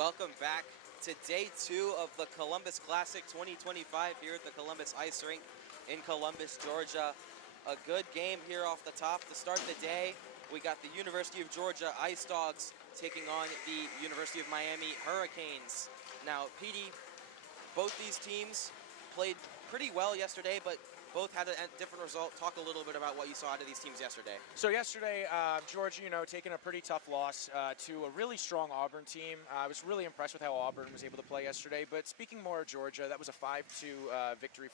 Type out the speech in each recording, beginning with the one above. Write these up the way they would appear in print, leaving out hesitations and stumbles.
Welcome back to day 2 of the Columbus Classic 2025 here at the Columbus Ice Rink in Columbus, Georgia. A good game here off the top to start the day. We got the University of Georgia Ice Dogs taking on the University of Miami Hurricanes. Now, Petey, both these teams played pretty well yesterday, but both had a different result. Talk a little bit about what you saw out of these teams yesterday. So yesterday, Georgia, taking a pretty tough loss to a really strong Auburn team. I was really impressed with how Auburn was able to play yesterday. But speaking more of Georgia, that was a 5-2 victory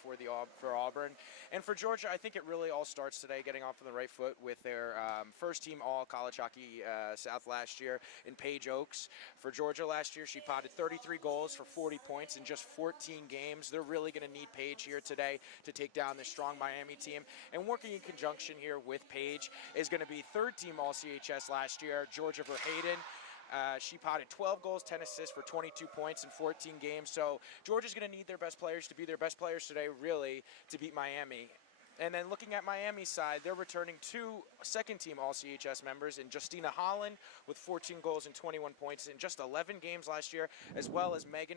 for Auburn. And for Georgia, I think it really all starts today, getting off on the right foot with their first-team All-College Hockey South last year in Paige Oaks. For Georgia last year, she potted 33 goals for 40 points in just 14 games. They're really going to need Paige here today to take down this strong Miami team. And working in conjunction here with Paige is going to be third-team All-CHS last year, Georgia Verheyden. She potted 12 goals, 10 assists for 22 points in 14 games. So Georgia's going to need their best players to be their best players today, really, to beat Miami. And then looking at Miami's side, they're returning 2 second-team All-CHS members in Justina Holland with 14 goals and 21 points in just 11 games last year, as well as Megan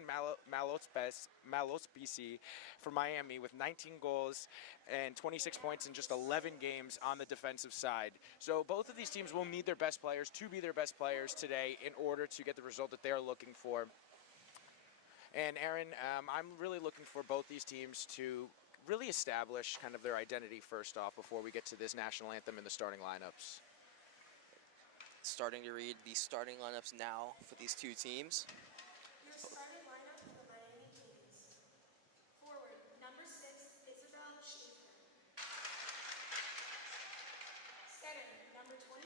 Malotbisi for Miami with 19 goals and 26 points in just 11 games on the defensive side. So both of these teams will need their best players to be their best players today in order to get the result that they're looking for. And Aaron, I'm really looking for both these teams to really establish kind of their identity first off before we get to this national anthem and the starting lineups. Starting to read the starting lineups now for these two teams. Your starting lineup for the Miami Kings. Forward, number 6, Isabel Schaefer. Center, number 26,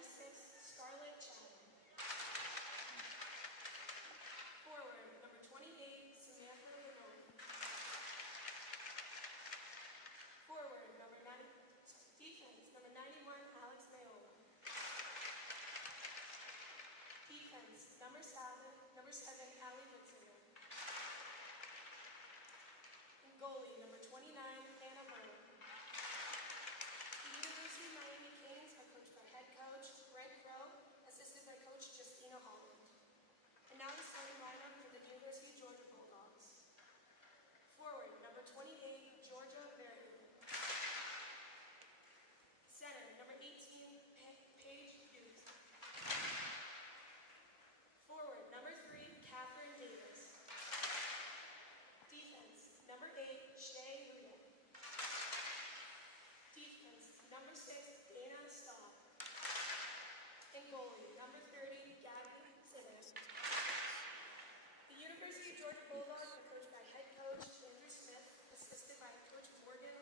Scarlett Chapman. Forward, number 28, Samantha Lenore. Forward, defense, number 91, Alex Mayola. Defense, number 7, Allie Whitson. And goalie, number 29, Hannah Murray. The University of Miami Kings are coached by head coach Greg Crow, assisted by coach Justina Holland. And now the starting lineup for the University of Georgia Bulldogs. Forward, number 28, Georgia Verheyden. Center, number 18, Paige Hughes. Forward, number 3, Catherine Davis. Defense, number 8, Shay Luda. Defense, number 6, Dana Staub. And goalie, number 30, Gabby Simmons. The University of Georgia Bulldogs are coached by head coach Andrew Smith, assisted by coach Morgan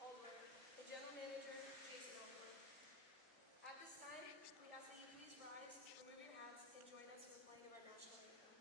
Allwood, the general manager Jason Allwood. At this time, we ask that you please rise, remove your hats, and join us for playing of our national anthem.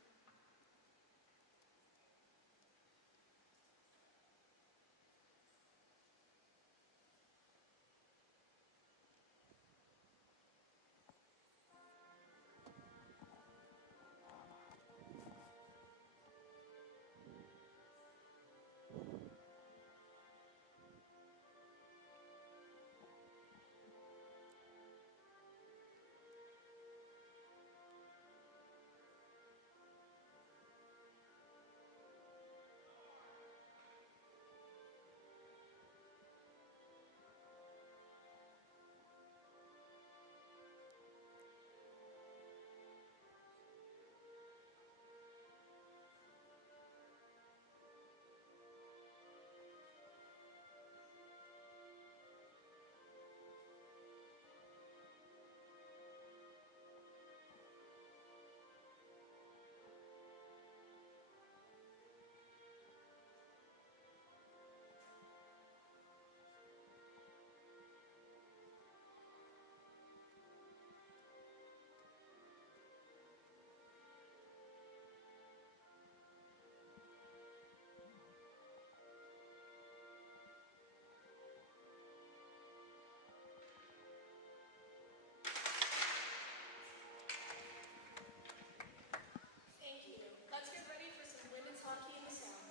Thank you. Let's get ready for some women's hockey in the South.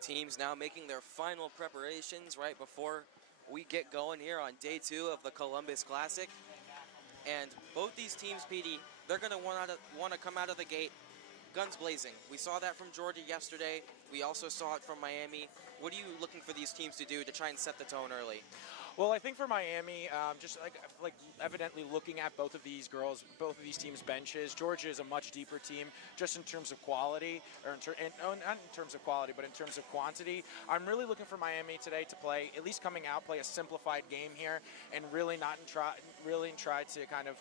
Teams now making their final preparations right before we get going here on day 2 of the Columbus Classic. And both these teams, PD, they're going to want to come out of the gate guns blazing. We saw that from Georgia yesterday. We also saw it from Miami. What are you looking for these teams to do to try and set the tone early? Well, I think for Miami, just like evidently looking at both of these girls, both of these teams' benches, Georgia is a much deeper team just in terms of quality, or not in terms of quality, but in terms of quantity. I'm really looking for Miami today to play, at least coming out, play a simplified game here, and really try to kind of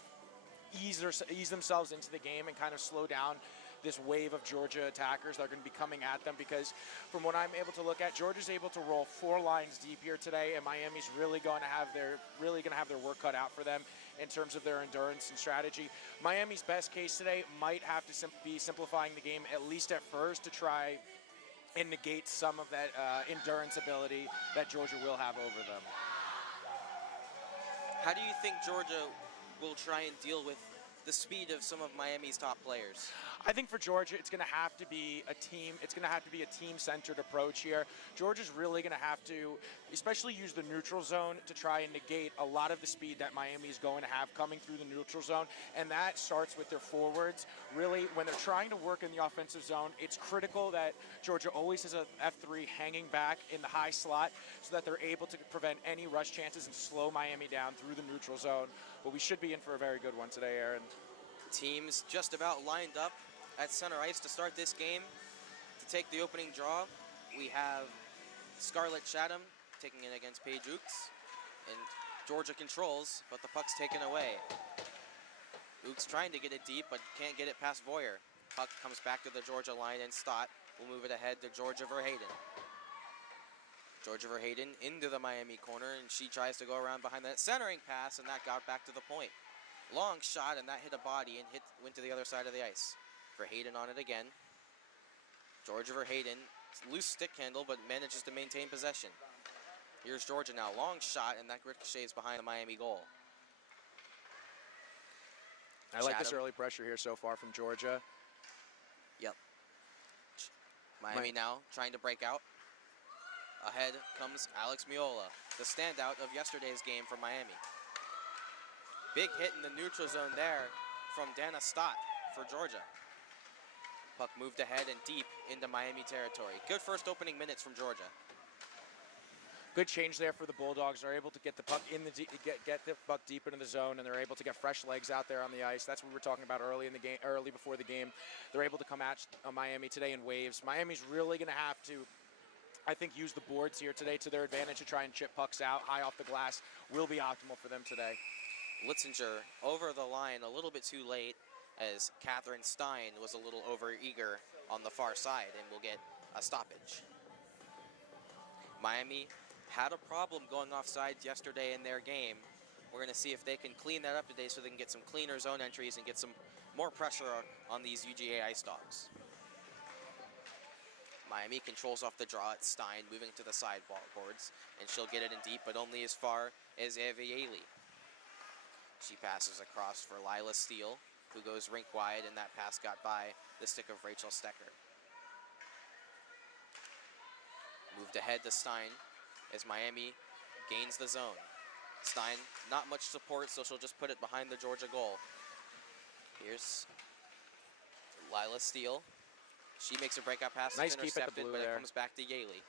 ease themselves into the game and kind of slow down this wave of Georgia attackers that are going to be coming at them, because from what I'm able to look at, Georgia's able to roll 4 lines deep here today, and Miami's really going to have their work cut out for them in terms of their endurance and strategy. Miami's best case today might have to be simplifying the game, at least at first, to try and negate some of that endurance ability that Georgia will have over them. How do you think Georgia will try and deal with the speed of some of Miami's top players? I think for Georgia, it's going to have to be a team. It's going to have to be a team-centered approach here. Georgia's really going to have to, especially use the neutral zone to try and negate a lot of the speed that Miami is going to have coming through the neutral zone, and that starts with their forwards. Really, when they're trying to work in the offensive zone, it's critical that Georgia always has a F3 hanging back in the high slot so that they're able to prevent any rush chances and slow Miami down through the neutral zone. But we should be in for a very good one today, Aaron. Teams just about lined up at center ice to start this game. To take the opening draw, we have Scarlett Chatham taking it against Paige Ooks, and Georgia controls, but the puck's taken away. Ooks trying to get it deep, but can't get it past Voyer. Puck comes back to the Georgia line, and Stott will move it ahead to Georgia Verheyden. Georgia Verheyden into the Miami corner, and she tries to go around behind that centering pass, and that got back to the point. Long shot, and that hit a body and went to the other side of the ice. Verheyden on it again. Georgia Verheyden, loose stick handle, but manages to maintain possession. Here's Georgia now, long shot, and that ricochets behind the Miami goal. I like this early pressure here so far from Georgia. Yep. Miami now trying to break out. Ahead comes Alex Miola, the standout of yesterday's game for Miami. Big hit in the neutral zone there from Dana Stott for Georgia. Puck moved ahead and deep into Miami territory. Good first opening minutes from Georgia. Good change there for the Bulldogs. They're able to get the puck in the get the puck deep into the zone, and they're able to get fresh legs out there on the ice. That's what we were talking about early in the game, early before the game. They're able to come at Miami today in waves. Miami's really going to have to, I think, use the boards here today to their advantage to try and chip pucks out high off the glass. Will be optimal for them today. Litzinger over the line a little bit too late, as Catherine Stein was a little over-eager on the far side and will get a stoppage. Miami had a problem going offsides yesterday in their game. We're going to see if they can clean that up today so they can get some cleaner zone entries and get some more pressure on these UGA Ice Dogs. Miami controls off the draw at Stein, moving to the sideboards, and she'll get it in deep, but only as far as Eva Yaley. She passes across for Lila Steele, who goes rink wide, and that pass got by the stick of Rachel Stecker. Moved ahead to Stein as Miami gains the zone. Stein, not much support, so she'll just put it behind the Georgia goal. Here's Lila Steele. She makes a breakout pass, nice it's intercepted, but there. It comes back to Yaley.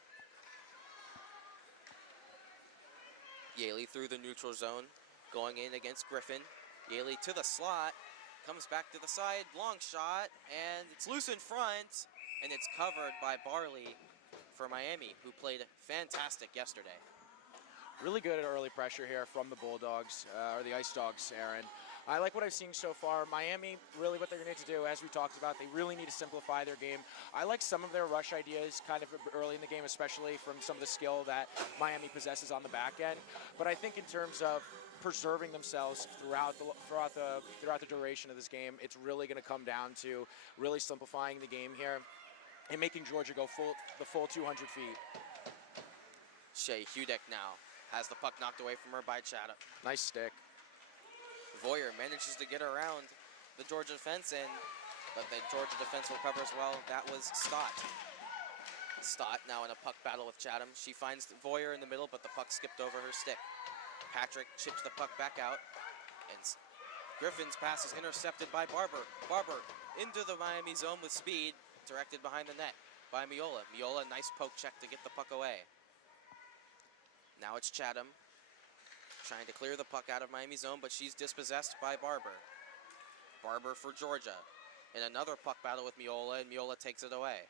Yaley through the neutral zone, going in against Griffin. Yaley to the slot, comes back to the side, long shot, and it's loose in front, and it's covered by Barley for Miami, who played fantastic yesterday. Really good at early pressure here from the Bulldogs, or the Ice Dogs, Aaron. I like what I've seen so far. Miami, really what they're going to need to do, as we talked about, they really need to simplify their game. I like some of their rush ideas kind of early in the game, especially from some of the skill that Miami possesses on the back end. But I think in terms of preserving themselves throughout the duration of this game, it's really going to come down to really simplifying the game here and making Georgia go the full 200 feet. Shea Hudek now has the puck knocked away from her by Chatham. Nice stick. Voyer manages to get around the Georgia defense, but the Georgia defense will cover as well. That was Stott. Stott now in a puck battle with Chatham. She finds Voyer in the middle, but the puck skipped over her stick. Patrick chips the puck back out, and Griffin's pass is intercepted by Barber. Barber into the Miami zone with speed, directed behind the net by Miola. Miola, nice poke check to get the puck away. Now it's Chatham trying to clear the puck out of Miami zone, but she's dispossessed by Barber. Barber for Georgia. In another puck battle with Miola, and Miola takes it away.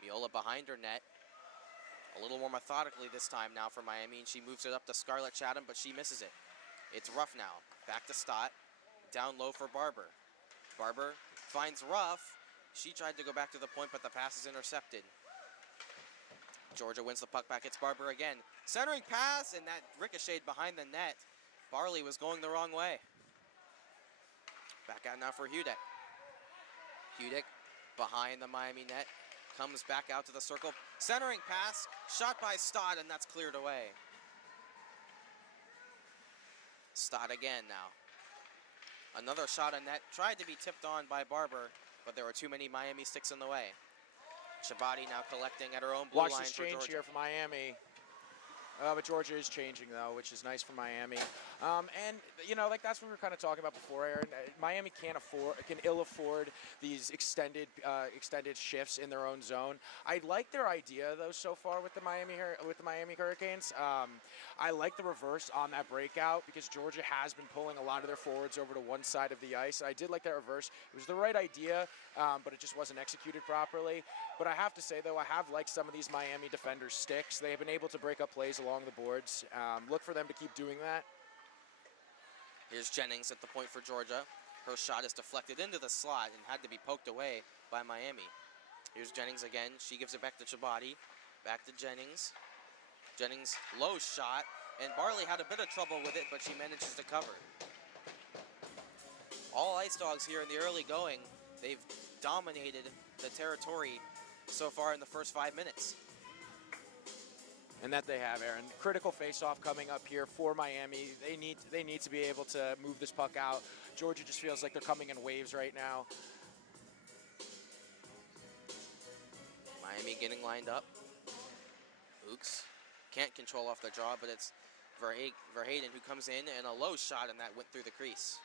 Miola behind her net. A little more methodically this time now for Miami, and she moves it up to Scarlett Chatham, but she misses it. It's Ruff now. Back to Stott. Down low for Barber. Barber finds Ruff. She tried to go back to the point, but the pass is intercepted. Georgia wins the puck back. It's Barber again. Centering pass, and that ricocheted behind the net. Barley was going the wrong way. Back out now for Hudek. Hudek behind the Miami net. Comes back out to the circle. Centering pass, shot by Stott, and that's cleared away. Stott again now. Another shot on net. Tried to be tipped on by Barber, but there were too many Miami sticks in the way. Chabati now collecting at her own blue Watch line this for change Georgia. here for Miami. But Georgia is changing, though, which is nice for Miami. And, you know, like that's what we were kind of talking about before, Aaron. Miami can ill afford these extended shifts in their own zone. I like their idea, though, so far with the Miami Hurricanes. I like the reverse on that breakout because Georgia has been pulling a lot of their forwards over to one side of the ice. I did like that reverse. It was the right idea, but it just wasn't executed properly. But I have to say, though, I have liked some of these Miami defenders' sticks. They have been able to break up plays along the boards. Look for them to keep doing that. Here's Jennings at the point for Georgia. Her shot is deflected into the slot and had to be poked away by Miami. Here's Jennings again. She gives it back to Chabati. Back to Jennings. Jennings, low shot, and Barley had a bit of trouble with it, but she manages to cover. All Ice Dogs here in the early going, they've dominated the territory so far in the first 5 minutes. And that they have, Aaron. Critical face-off coming up here for Miami. They need to be able to move this puck out. Georgia just feels like they're coming in waves right now. Miami getting lined up. Ooks can't control off the draw, but it's Verhaden who comes in, and a low shot, and that went through the crease.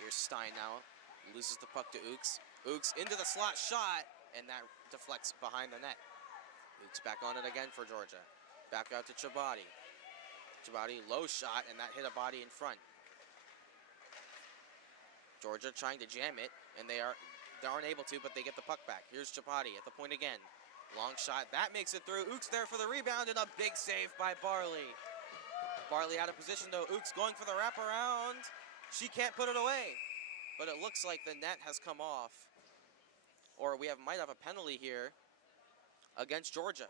Here's Stein now. Loses the puck to Ooks. Ooks into the slot shot, and that deflects behind the net. Ooks back on it again for Georgia. Back out to Chabati. Chabati, low shot, and that hit a body in front. Georgia trying to jam it, and they aren't able to, but they get the puck back. Here's Chabati at the point again. Long shot, that makes it through. Ooks there for the rebound, and a big save by Barley. Barley out of position, though. Ooks going for the wraparound. She can't put it away, but it looks like the net has come off, or we might have a penalty here against Georgia.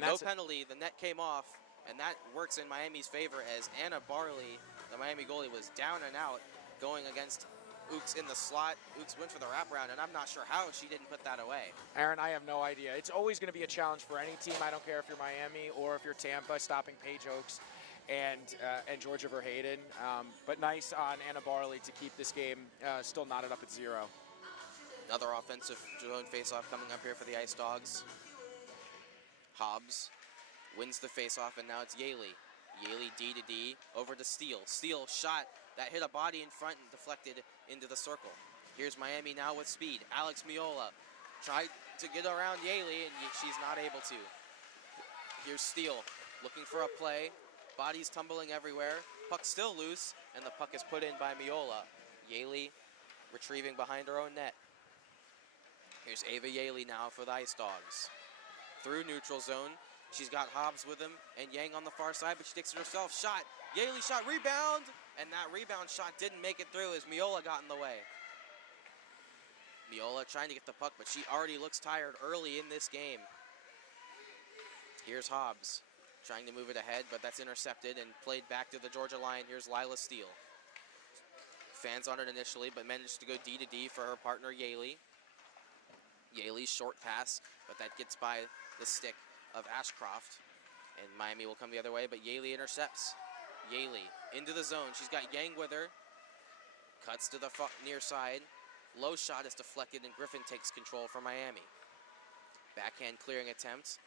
No penalty. The net came off, and that works in Miami's favor as Anna Barley, the Miami goalie, was down and out going against Ooks in the slot. Ooks went for the wraparound, and I'm not sure how she didn't put that away. Aaron, I have no idea. It's always going to be a challenge for any team. I don't care if you're Miami or if you're Tampa, stopping Paige Oaks and Georgia Verhaden. But nice on Anna Barley to keep this game still knotted up at 0. Another offensive zone faceoff coming up here for the Ice Dogs. Hobbs wins the faceoff, and now it's Yaley. Yaley D to D over to Steele. Steele shot that hit a body in front and deflected into the circle. Here's Miami now with speed. Alex Miola tried to get around Yaley, and she's not able to. Here's Steele looking for a play. Bodies tumbling everywhere. Puck still loose, and the puck is put in by Miola. Yaley retrieving behind her own net. Here's Ava Yaley now for the Ice Dogs. Through neutral zone. She's got Hobbs with him and Yang on the far side, but she takes it herself. Shot. Yaley shot, rebound, and that rebound shot didn't make it through as Miola got in the way. Miola trying to get the puck, but she already looks tired early in this game. Here's Hobbs trying to move it ahead, but that's intercepted and played back to the Georgia line. Here's Lila Steele. Fans on it initially, but managed to go D to D for her partner Yaley. Yaley's short pass, but that gets by the stick of Ashcroft, and Miami will come the other way, but Yaley intercepts. Yaley into the zone. She's got Yang with her. Cuts to the near side. Low shot is deflected, and Griffin takes control for Miami. Backhand clearing attempt.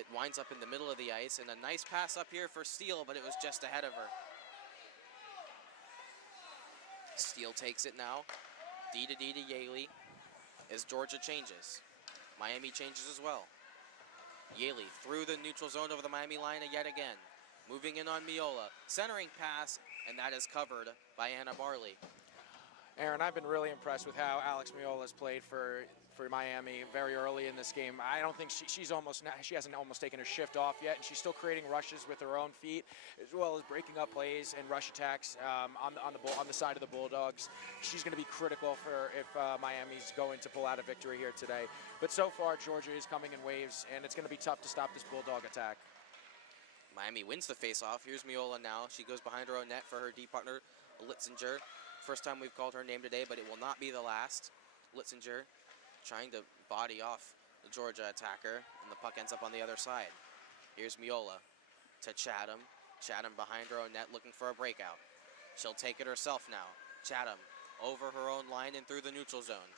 that winds up in the middle of the ice, and a nice pass up here for Steele, but it was just ahead of her. Steele takes it now. D to Yaley as Georgia changes. Miami changes as well. Yaley through the neutral zone over the Miami line yet again. Moving in on Miola. Centering pass, and that is covered by Anna Barley. Aaron, I've been really impressed with how Alex Miola has played for Miami very early in this game. I don't think she hasn't almost taken her shift off yet, and she's still creating rushes with her own feet, as well as breaking up plays and rush attacks on the side of the Bulldogs. She's going to be critical for if Miami's going to pull out a victory here today. But so far, Georgia is coming in waves, and it's going to be tough to stop this Bulldog attack. Miami wins the faceoff. Here's Miola now. She goes behind her own net for her D partner, Litzinger. First time we've called her name today, but it will not be the last. Litzinger trying to body off the Georgia attacker, and the puck ends up on the other side. Here's Miola to Chatham. Chatham behind her own net looking for a breakout. She'll take it herself now. Chatham over her own line and through the neutral zone.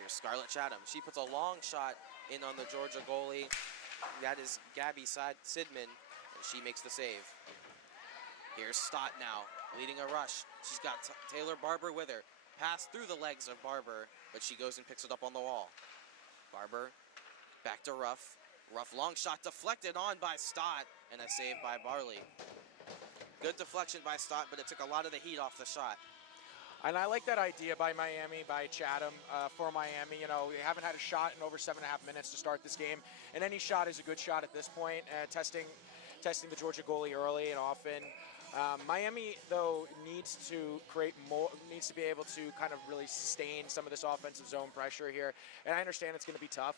Here's Scarlett Chatham. She puts a long shot in on the Georgia goalie. That is Gabby Sidman, and she makes the save. Here's Stott now, leading a rush. She's got Taylor Barber with her. Pass through the legs of Barber, but she goes and picks it up on the wall. Barber back to Ruff. Ruff long shot deflected on by Stott, and a save by Barley. Good deflection by Stott, but it took a lot of the heat off the shot. And I like that idea by Miami, by Chatham for Miami. You know, we haven't had a shot in over 7.5 minutes to start this game, and any shot is a good shot at this point. Testing the Georgia goalie early and often. Miami, though, needs to be able to kind of really sustain some of this offensive zone pressure here. And I understand it's going to be tough.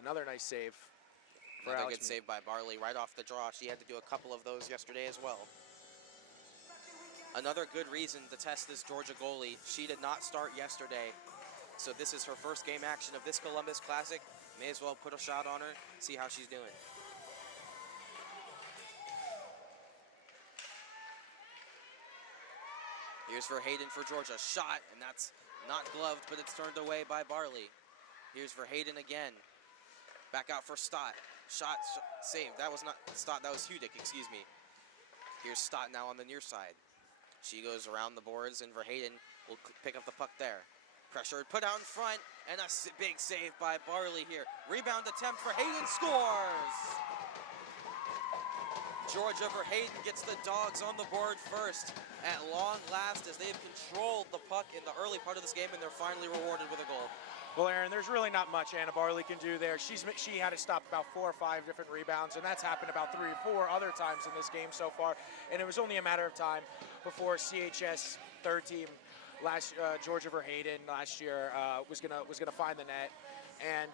Another nice save for Another Alex good save by Barley right off the draw. She had to do a couple of those yesterday as well. Another good reason to test this Georgia goalie. She did not start yesterday, so this is her first game action of this Columbus Classic. May as well put a shot on her, see how she's doing. Here's for Hayden for Georgia. Shot, and that's not gloved, but it's turned away by Barley. Here's for Hayden again. Back out for Stott. Shot saved. That was not Stott, that was Hudick, excuse me. Here's Stott now on the near side. She goes around the boards, and Verheyden will pick up the puck there. Pressured, put out in front, and a big save by Barley here. Rebound attempt for Hayden, scores! Georgia Verheyden gets the Dogs on the board first at long last as they've controlled the puck in the early part of this game, and they're finally rewarded with a goal. Well, Aaron, there's really not much Anna Barley can do there. She had to stop about 4 or 5 different rebounds, and that's happened about 3 or 4 other times in this game so far. And it was only a matter of time before CHS third team Georgia Verheyden last year was gonna find the net, and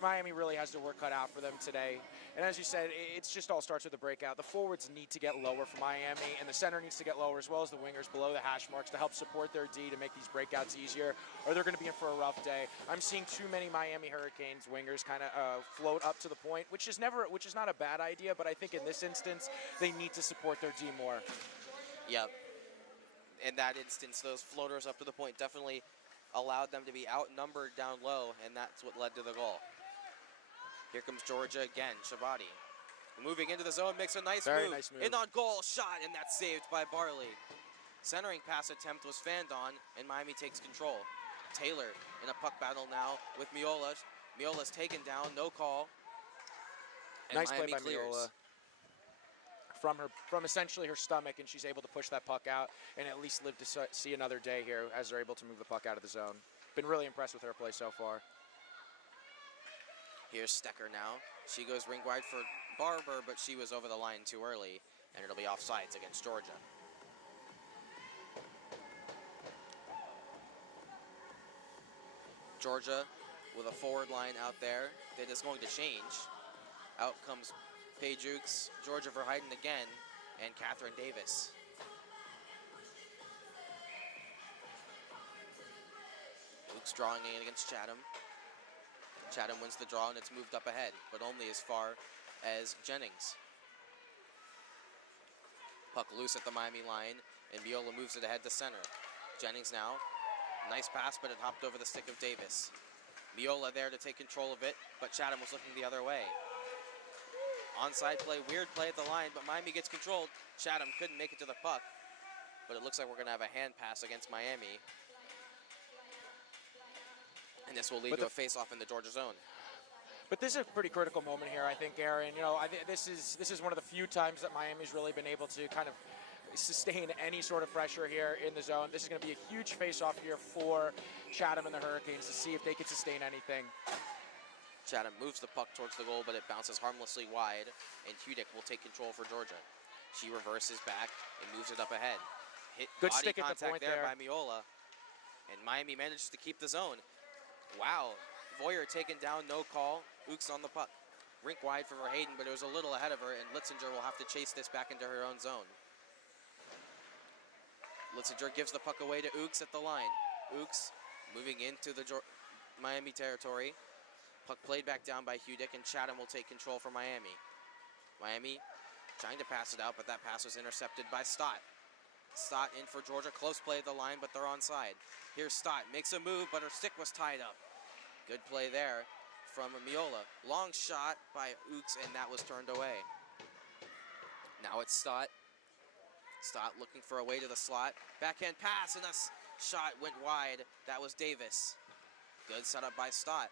Miami really has their work cut out for them today. And as you said, it's just all starts with the breakout. The forwards need to get lower for Miami, and the center needs to get lower, as well as the wingers below the hash marks to help support their D to make these breakouts easier, or they're going to be in for a rough day. I'm seeing too many Miami Hurricanes wingers kind of float up to the point, which is not a bad idea, but I think in this instance, they need to support their D more. Yep. In that instance, those floaters up to the point definitely allowed them to be outnumbered down low, and that's what led to the goal. Here comes Georgia again, Shabadi. Moving into the zone, makes a nice move. Nice move. In on goal, shot, and that's saved by Barley. Centering pass attempt was fanned on, and Miami takes control. Taylor in a puck battle now with Miola. Miola's taken down, no call. And Nice Miami play by clears. Miola. From essentially her stomach, and she's able to push that puck out and at least live to see another day here as they're able to move the puck out of the zone. Been really impressed with her play so far. Here's Stecker now. She goes ring wide for Barber, but she was over the line too early, and it'll be offsides against Georgia. Georgia with a forward line out there that is going to change. Out comes Paige-Ukes, Georgia Verheyden again, and Catherine Davis. Ukes drawing in against Chatham. Chatham wins the draw, and it's moved up ahead, but only as far as Jennings. Puck loose at the Miami line, and Viola moves it ahead to center. Jennings now, nice pass, but it hopped over the stick of Davis. Viola there to take control of it, but Chatham was looking the other way. Onside play, weird play at the line, but Miami gets controlled. Chatham couldn't make it to the puck, but it looks like we're going to have a hand pass against Miami. And this will lead to a face-off in the Georgia zone. But this is a pretty critical moment here, I think, Aaron. You know, this is one of the few times that Miami's really been able to kind of sustain any sort of pressure here in the zone. This is going to be a huge face-off here for Chatham and the Hurricanes to see if they can sustain anything. Chatham moves the puck towards the goal, but it bounces harmlessly wide, and Hudick will take control for Georgia. She reverses back and moves it up ahead. Hit Good body stick at the contact point there there by Miola, and Miami manages to keep the zone. Wow, Voyer taken down, no call. Ooks on the puck. Rink wide for Hayden, but it was a little ahead of her, and Litzinger will have to chase this back into her own zone. Litzinger gives the puck away to Ooks at the line. Ooks moving into the Miami territory. Puck played back down by Hudick, and Chatham will take control for Miami. Miami trying to pass it out, but that pass was intercepted by Stott. Stott in for Georgia, close play at the line, but they're onside. Here's Stott, makes a move, but her stick was tied up. Good play there from Miola. Long shot by Ooks, and that was turned away. Now it's Stott. Stott looking for a way to the slot. Backhand pass, and a shot went wide. That was Davis. Good setup by Stott.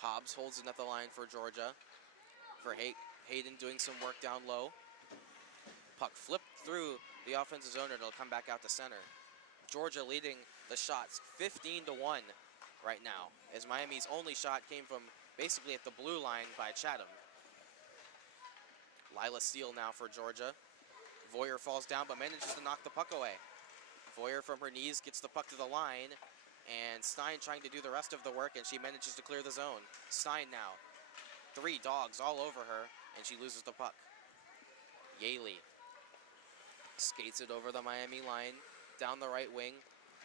Hobbs holds it at the line for Georgia. For Hayden doing some work down low. Puck flipped through the offensive zone, and it'll come back out to center. Georgia leading the shots 15-1 right now, as Miami's only shot came from basically at the blue line by Chatham. Lila Steele now for Georgia. Voyer falls down but manages to knock the puck away. Voyer from her knees gets the puck to the line, and Stein trying to do the rest of the work, and she manages to clear the zone. Stein now, 3 dogs all over her, and she loses the puck. Yaley skates it over the Miami line, down the right wing,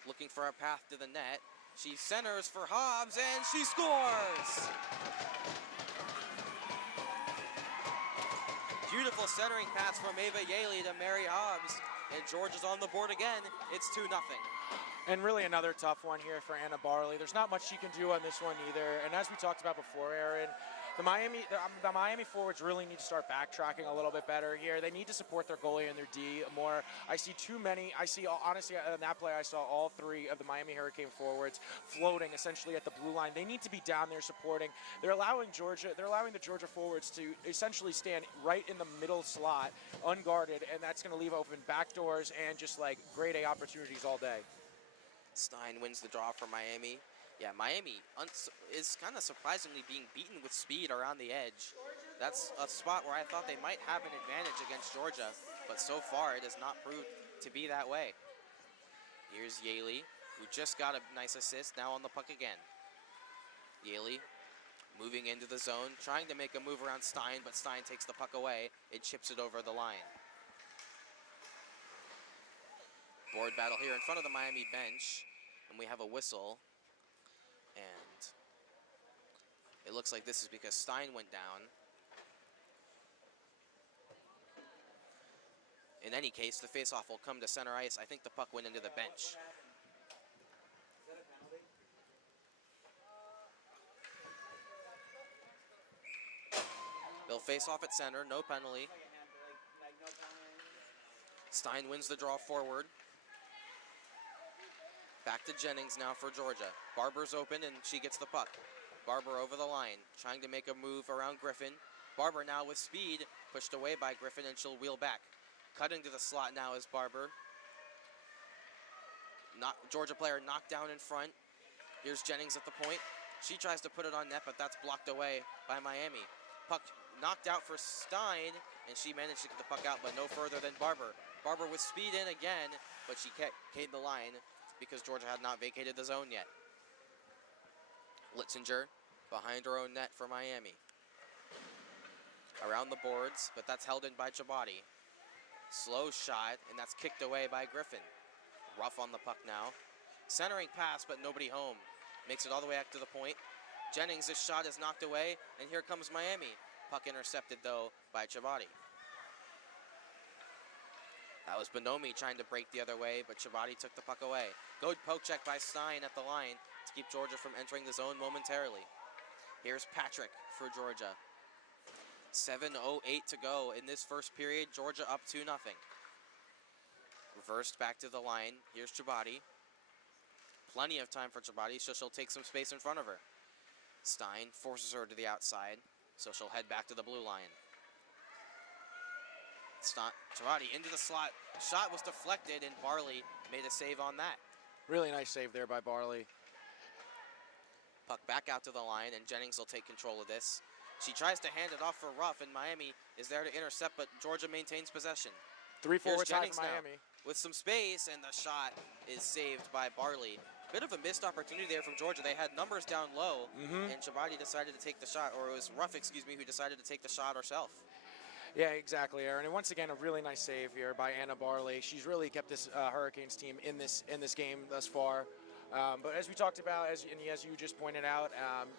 looking for a path to the net. She centers for Hobbs, and she scores! Beautiful centering pass from Ava Yaley to Mary Hobbs, and Georgia's on the board again. It's 2-0. And really another tough one here for Anna Barley. There's not much she can do on this one either. And as we talked about before, Aaron, the Miami forwards really need to start backtracking a little bit better here. They need to support their goalie and their D more. I see too many. Honestly, in that play, I saw all 3 of the Miami Hurricane forwards floating essentially at the blue line. They need to be down there supporting. They're allowing the Georgia forwards to essentially stand right in the middle slot, unguarded, and that's going to leave open back doors and just like grade A opportunities all day. Stein wins the draw for Miami. Yeah, Miami is kind of surprisingly being beaten with speed around the edge. That's a spot where I thought they might have an advantage against Georgia, but so far it has not proved to be that way. Here's Yaley, who just got a nice assist, now on the puck again. Yaley moving into the zone, trying to make a move around Stein, but Stein takes the puck away and chips it over the line. Board battle here in front of the Miami bench, and we have a whistle. And it looks like this is because Stein went down. In any case, the faceoff will come to center ice. I think the puck went into the bench. They'll face off at center, no penalty. Stein wins the draw forward. Back to Jennings now for Georgia. Barber's open, and she gets the puck. Barber over the line, trying to make a move around Griffin. Barber now with speed, pushed away by Griffin, and she'll wheel back. Cutting to the slot now is Barber. Georgia player knocked down in front. Here's Jennings at the point. She tries to put it on net, but that's blocked away by Miami. Puck knocked out for Stein, and she managed to get the puck out, but no further than Barber. Barber with speed in again, but she came the line because Georgia had not vacated the zone yet. Litzinger behind her own net for Miami. Around the boards, but that's held in by Chabadi. Slow shot, and that's kicked away by Griffin. Rough on the puck now. Centering pass, but nobody home. Makes it all the way back to the point. Jennings' shot is knocked away, and here comes Miami. Puck intercepted, though, by Chabadi. That was Bonomi trying to break the other way, but Chabadi took the puck away. Good poke check by Stein at the line to keep Georgia from entering the zone momentarily. Here's Patrick for Georgia. 7:08 to go in this first period. Georgia up 2-0. Reversed back to the line. Here's Chabadi. Plenty of time for Chabadi, so she'll take some space in front of her. Stein forces her to the outside, so she'll head back to the blue line. Chabadi into the slot. Shot was deflected, and Barley made a save on that. Really nice save there by Barley. Puck back out to the line, and Jennings will take control of this. She tries to hand it off for Ruff, and Miami is there to intercept, but Georgia maintains possession. 3-4 tie Jennings for Miami. With some space, and the shot is saved by Barley. Bit of a missed opportunity there from Georgia. They had numbers down low, and Chabadi decided to take the shot, or it was Ruff, excuse me, who decided to take the shot herself. Yeah, exactly, Aaron. And once again, a really nice save here by Anna Barley. She's really kept this Hurricanes team in this game thus far. But as we talked about, as you just pointed out,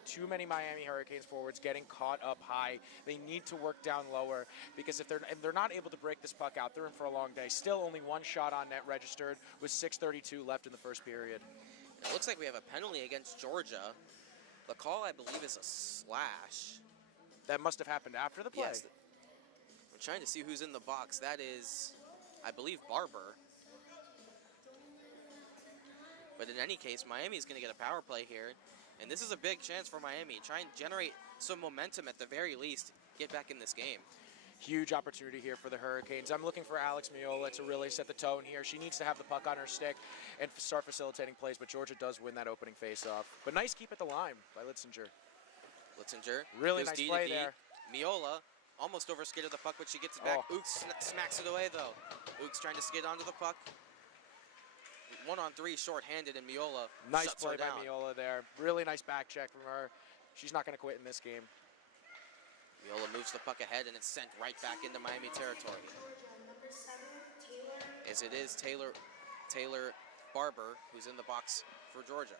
too many Miami Hurricanes forwards getting caught up high. They need to work down lower, because if they're not able to break this puck out, they're in for a long day. Still only one shot on net registered with 6:32 left in the first period. It looks like we have a penalty against Georgia. The call, I believe, is a slash. That must have happened after the play. Yes. I'm trying to see who's in the box. That is, I believe, Barber. But in any case, Miami's going to get a power play here. And this is a big chance for Miami. Try and generate some momentum at the very least. Get back in this game. Huge opportunity here for the Hurricanes. I'm looking for Alex Miola to really set the tone here. She needs to have the puck on her stick and start facilitating plays, but Georgia does win that opening faceoff. But nice keep at the line by Litzinger. Litzinger. Really nice play there. Miola almost overskidded the puck, but she gets it back. Ooks smacks it away, though. Ooks trying to skid onto the puck. 1-on-3 short-handed, and Miola nice shuts play her down. by Miola there. Really nice back check from her. She's not going to quit in this game. Miola moves the puck ahead, and it's sent right back into Miami territory. As it is Taylor Barber who's in the box for Georgia.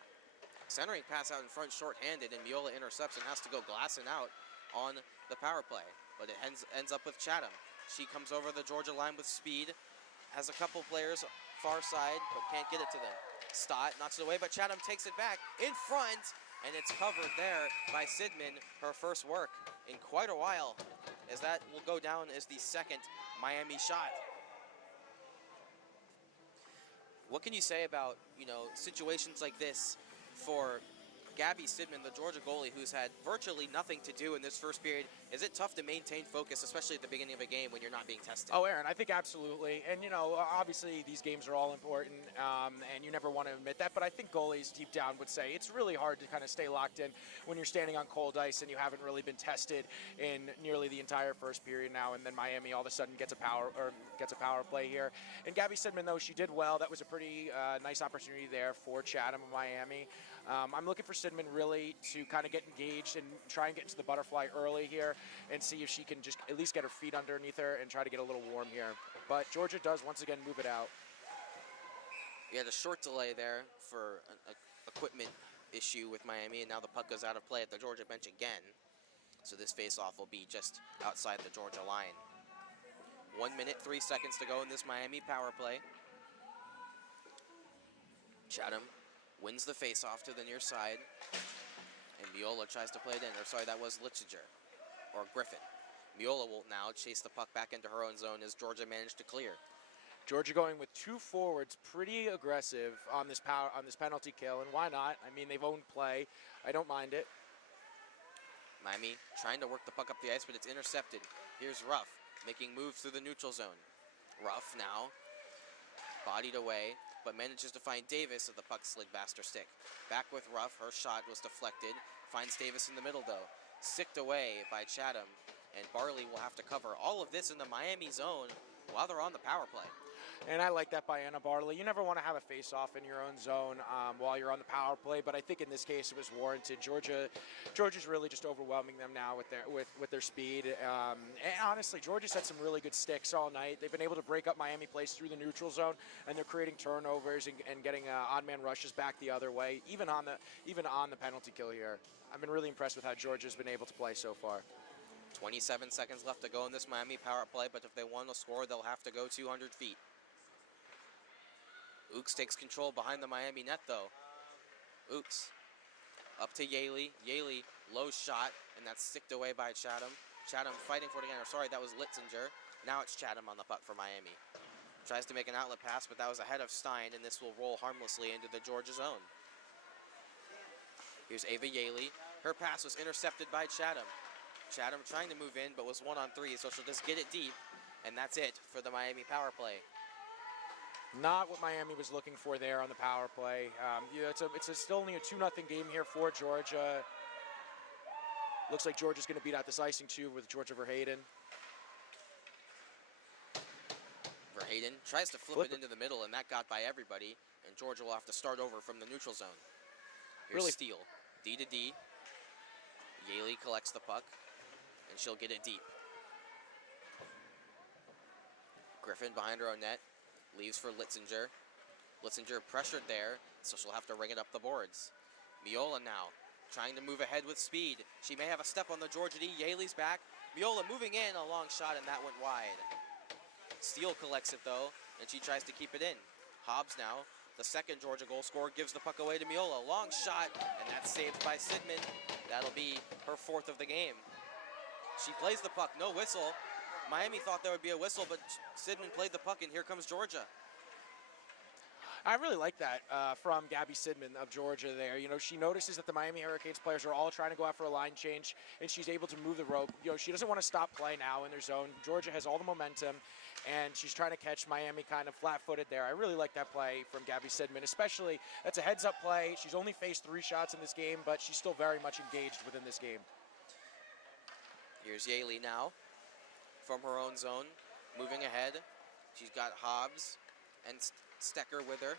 Centering pass out in front, short-handed, and Miola intercepts and has to go glassing out on the power play. But it ends up with Chatham. She comes over the Georgia line with speed, has a couple players far side, but can't get it to them. Stott knocks it away, but Chatham takes it back in front, and it's covered there by Sidman, her first work in quite a while, as that will go down as the second Miami shot. What can you say about, situations like this for Gabby Sidman, the Georgia goalie, who's had virtually nothing to do in this first period? Is it tough to maintain focus, especially at the beginning of a game when you're not being tested? Oh, Aaron, I think absolutely. And, obviously these games are all important, and you never want to admit that. But I think goalies deep down would say it's really hard to kind of stay locked in when you're standing on cold ice and you haven't really been tested in nearly the entire first period now. And then Miami all of a sudden gets a power play here. And Gabby Sidman, though, she did well. That was a pretty nice opportunity there for Chatham of Miami. I'm looking for Sidman really to kind of get engaged and try and get into the butterfly early here and see if she can just at least get her feet underneath her and try to get a little warm here. But Georgia does once again move it out. We had a short delay there for an equipment issue with Miami, and now the puck goes out of play at the Georgia bench again. So this face-off will be just outside the Georgia line. 1 minute, 3 seconds to go in this Miami power play. Chatham wins the face-off to the near side, and Miola tries to play it in. Or sorry, that was Litzinger, or Griffin. Miola will now chase the puck back into her own zone as Georgia managed to clear. Georgia going with two forwards, pretty aggressive on this penalty kill, and why not? I mean, they've owned play. I don't mind it. Miami trying to work the puck up the ice, but it's intercepted. Here's Ruff making moves through the neutral zone. Ruff now bodied away, but manages to find Davis at the puck slid past her stick. Back with Ruff, her shot was deflected. Finds Davis in the middle though. Sicked away by Chatham, and Barley will have to cover all of this in the Miami zone while they're on the power play. And I like that by Anna Barley. You never want to have a face-off in your own zone while you're on the power play, but I think in this case it was warranted. Georgia's really just overwhelming them now with their speed. And honestly, Georgia's had some really good sticks all night. They've been able to break up Miami plays through the neutral zone, and they're creating turnovers and getting odd-man rushes back the other way, even on the penalty kill here. I've been really impressed with how Georgia's been able to play so far. 27 seconds left to go in this Miami power play, but if they want to score, they'll have to go 200 feet. Ooks takes control behind the Miami net, though. Ooks up to Yaley. Yaley, low shot, and that's sticked away by Chatham. Chatham fighting for it again. Or sorry, that was Litzinger. Now it's Chatham on the puck for Miami. Tries to make an outlet pass, but that was ahead of Stein, and this will roll harmlessly into the Georgia zone. Here's Ava Yaley. Her pass was intercepted by Chatham. Chatham trying to move in, but was 1-on-3, so she'll just get it deep, and that's it for the Miami power play. Not what Miami was looking for there on the power play. It's still only a 2-0 game here for Georgia. Looks like Georgia's going to beat out this icing tube with Georgia Verheyden. Verheyden tries to flip it into the middle, and that got by everybody, and Georgia will have to start over from the neutral zone. Here's Really? Steele, D to D. Yaley collects the puck, and she'll get it deep. Griffin behind her own net, leaves for Litzinger. Litzinger pressured there, so she'll have to ring it up the boards. Miola now, trying to move ahead with speed. She may have a step on the Georgia D. Yaley's back. Miola moving in, a long shot, and that went wide. Steele collects it though, and she tries to keep it in. Hobbs now, the second Georgia goal scorer, gives the puck away to Miola. Long shot, and that's saved by Sidman. That'll be her 4th of the game. She plays the puck, no whistle. Miami thought there would be a whistle, but Sidman played the puck, and here comes Georgia. I really like that from Gabby Sidman of Georgia there. You know, she notices that the Miami Hurricanes players are all trying to go out for a line change, and she's able to move the rope. You know, she doesn't want to stop play now in their zone. Georgia has all the momentum, and she's trying to catch Miami kind of flat-footed there. I really like that play from Gabby Sidman, especially that's a heads-up play. She's only faced 3 shots in this game, but she's still very much engaged within this game. Here's Yaley now from her own zone, moving ahead. She's got Hobbs and Stecker with her.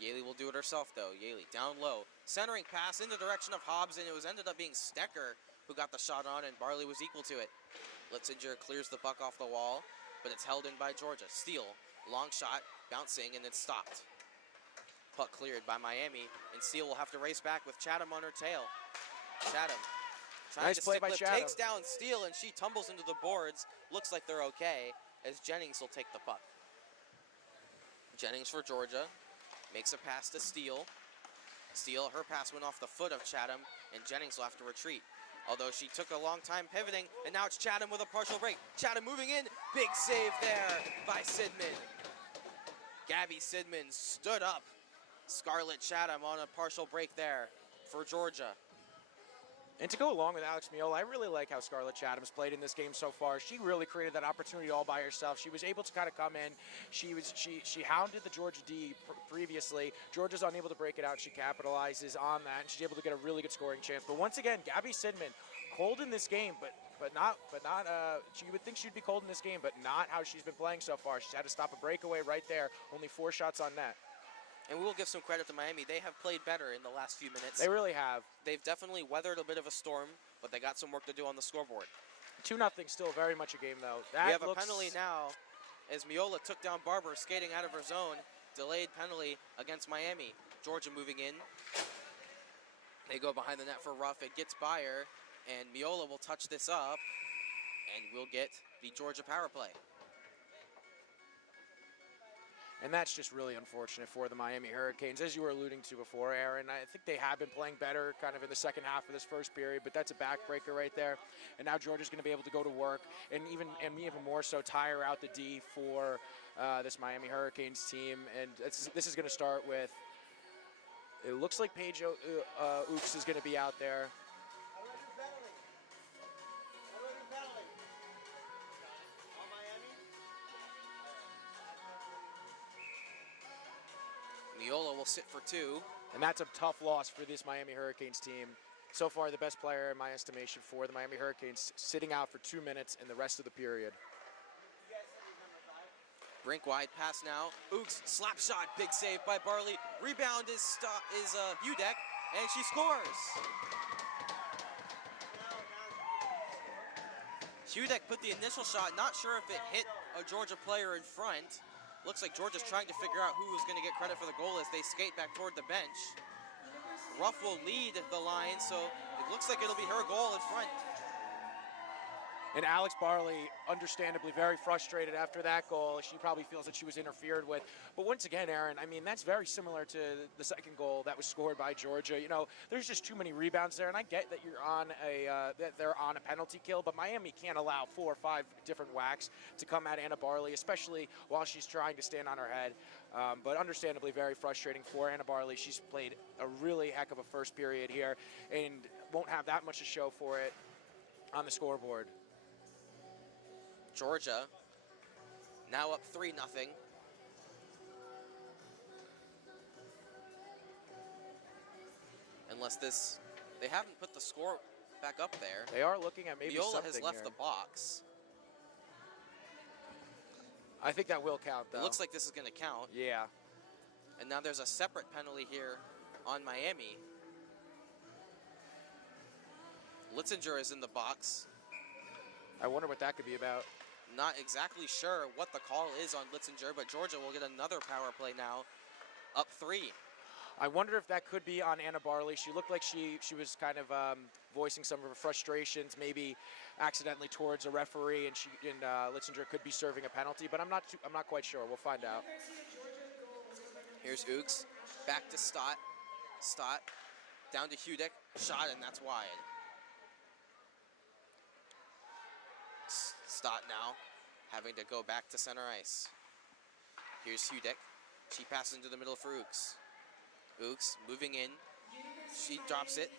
Yaley will do it herself though. Yaley down low, centering pass in the direction of Hobbs, and it was ended up being Stecker who got the shot on, and Barley was equal to it. Litzinger clears the puck off the wall, but it's held in by Georgia. Steele, long shot, bouncing, and it's stopped. Puck cleared by Miami, and Steele will have to race back with Chatham on her tail. Chatham trying Nice to play stick by lift, Chatham. takes down Steele, and she tumbles into the boards. Looks like they're okay, as Jennings will take the puck. Jennings for Georgia, makes a pass to Steele. Steele, her pass went off the foot of Chatham, and Jennings will have to retreat. Although she took a long time pivoting, and now it's Chatham with a partial break. Chatham moving in, big save there by Sidman. Gabby Sidman stood up. Scarlett Chatham on a partial break there for Georgia. And to go along with Alex Miola, I really like how Scarlett Chatham's played in this game so far. She really created that opportunity all by herself. She was able to kind of come in. She hounded the Georgia D previously. Georgia's unable to break it out. She capitalizes on that, and she's able to get a really good scoring chance. But once again, Gabby Sidman, cold in this game, but not. She would think she'd be cold in this game, but not how she's been playing so far. She's had to stop a breakaway right there. Only 4 shots on net. And we will give some credit to Miami. They have played better in the last few minutes. They really have. They've definitely weathered a bit of a storm, but they got some work to do on the scoreboard. 2-0, still very much a game, though. We have a penalty now as Miola took down Barber, skating out of her zone. Delayed penalty against Miami. Georgia moving in. They go behind the net for rough. It gets by her, and Miola will touch this up, and we'll get the Georgia power play. And that's just really unfortunate for the Miami Hurricanes. As you were alluding to before, Aaron, I think they have been playing better kind of in the second half of this first period, but that's a backbreaker right there. And now Georgia's going to be able to go to work and even more so tire out the D for this Miami Hurricanes team. And this is going to start with, it looks like Paige Oops is going to be out there. Miola will sit for 2. And that's a tough loss for this Miami Hurricanes team. So far, the best player in my estimation for the Miami Hurricanes, sitting out for 2 minutes in the rest of the period. Brink wide pass now. Ooks, slap shot, big save by Barley. Rebound is Hudek, and she scores. Hudek put the initial shot, not sure if it hit a Georgia player in front. Looks like Georgia's trying to figure out who was going to get credit for the goal as they skate back toward the bench. Ruff will lead the line, so it looks like it'll be her goal in front. And Alex Barley, understandably very frustrated after that goal. She probably feels that she was interfered with. But once again, Aaron, I mean, that's very similar to the second goal that was scored by Georgia. You know, there's just too many rebounds there, and I get that you're on that they're on a penalty kill, but Miami can't allow 4 or 5 different whacks to come at Anna Barley, especially while she's trying to stand on her head. But understandably very frustrating for Anna Barley. She's played a really heck of a first period here and won't have that much to show for it on the scoreboard. Georgia now up 3-0. Unless they haven't put the score back up there. They are looking at maybe Miola something has left here. the box. I think that will count, though. It looks like this is going to count. Yeah. And now there's a separate penalty here on Miami. Litzinger is in the box. I wonder what that could be about. Not exactly sure what the call is on Litzinger, but Georgia will get another power play now, up 3. I wonder if that could be on Anna Barley. She looked like she was kind of voicing some of her frustrations, maybe accidentally towards a referee, and Litzinger could be serving a penalty, but I'm not quite sure. We'll find out. Here's Ooks, back to Stott. Stott down to Hudick, shot, and that's wide. Stott now having to go back to center ice. Here's Hudick. She passes into the middle for Ooks. Ooks moving in. She drops it.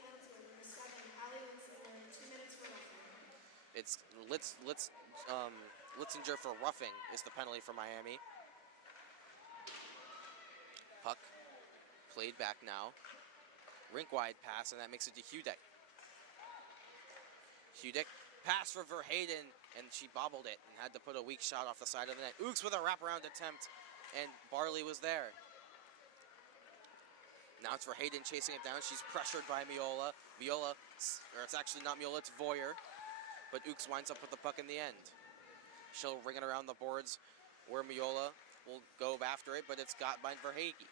It's Litzinger for roughing is the penalty for Miami. Puck played back now. Rink wide pass, and that makes it to Hudick. Hudick pass for Verheyden, and she bobbled it and had to put a weak shot off the side of the net. Ooks with a wraparound attempt, and Barley was there. Now it's Verheyden chasing it down. She's pressured by Miola. Miola, or it's actually not Miola, it's Voyer. But Ooks winds up with the puck in the end. She'll ring it around the boards where Miola will go after it, but it's got by Verheyden.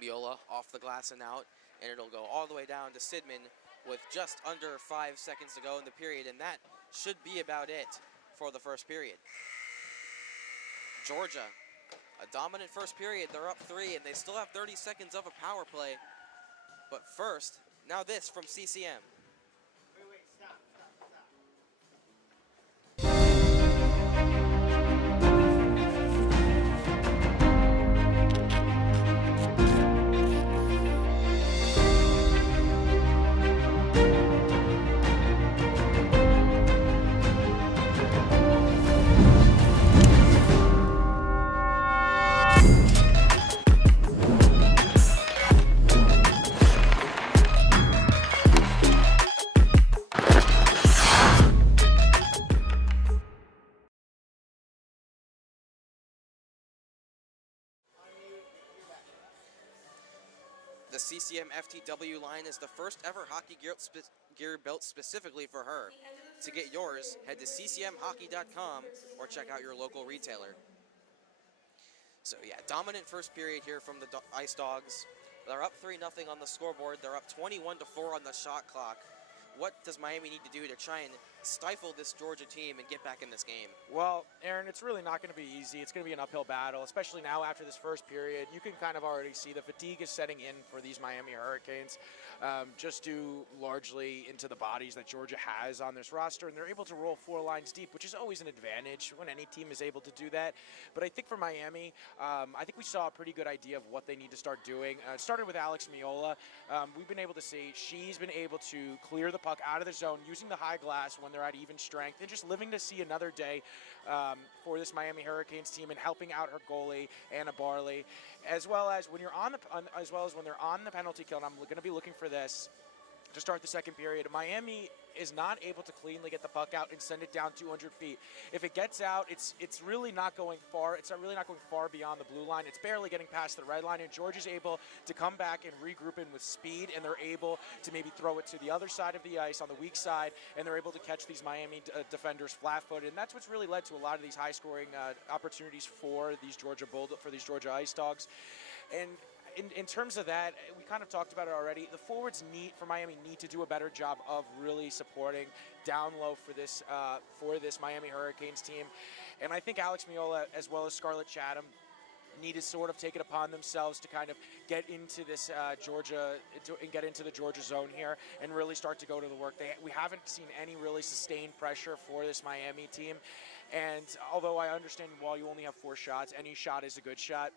Miola off the glass and out, and it'll go all the way down to Sidman with just under 5 seconds to go in the period, and that should be about it for the first period. Georgia, a dominant first period. They're up 3, and they still have 30 seconds of a power play. But first, now this from CCM. The CCM FTW line is the first ever hockey gear built specifically for her. To get yours, head to ccmhockey.com or check out your local retailer. So yeah, dominant first period here from the Ice Dogs. They're up 3-0 on the scoreboard. They're up 21-4 on the shot clock. What does Miami need to do to try and stifle this Georgia team and get back in this game? Well, Aaron, it's really not going to be easy. It's going to be an uphill battle, especially now after this first period. You can kind of already see the fatigue is setting in for these Miami Hurricanes, just due largely into the bodies that Georgia has on this roster, and they're able to roll 4 lines deep, which is always an advantage when any team is able to do that. But I think for Miami, I think we saw a pretty good idea of what they need to start doing. It started with Alex Miola. We've been able to see she's been able to clear the puck out of the zone using the high glass when they're at even strength, and just living to see another day for this Miami Hurricanes team and helping out her goalie Anna Barley, as well as when they're on the penalty kill. And I'm going to be looking for this to start the second period. Miami is not able to cleanly get the puck out and send it down 200 feet. If it gets out, it's really not going far. It's really not going far beyond the blue line. It's barely getting past the red line, and Georgia's able to come back and regroup in with speed, and they're able to maybe throw it to the other side of the ice on the weak side, and they're able to catch these Miami defenders flat-footed, and that's what's really led to a lot of these high-scoring opportunities for these Georgia Ice Dogs. And in terms of that, we kind of talked about it already. The forwards for Miami need to do a better job of really supporting down low for this Miami Hurricanes team. And I think Alex Miola as well as Scarlett Chatham need to sort of take it upon themselves to kind of get into this get into the Georgia zone here and really start to go to the work. We haven't seen any really sustained pressure for this Miami team. And although I understand while you only have 4 shots, any shot is a good shot.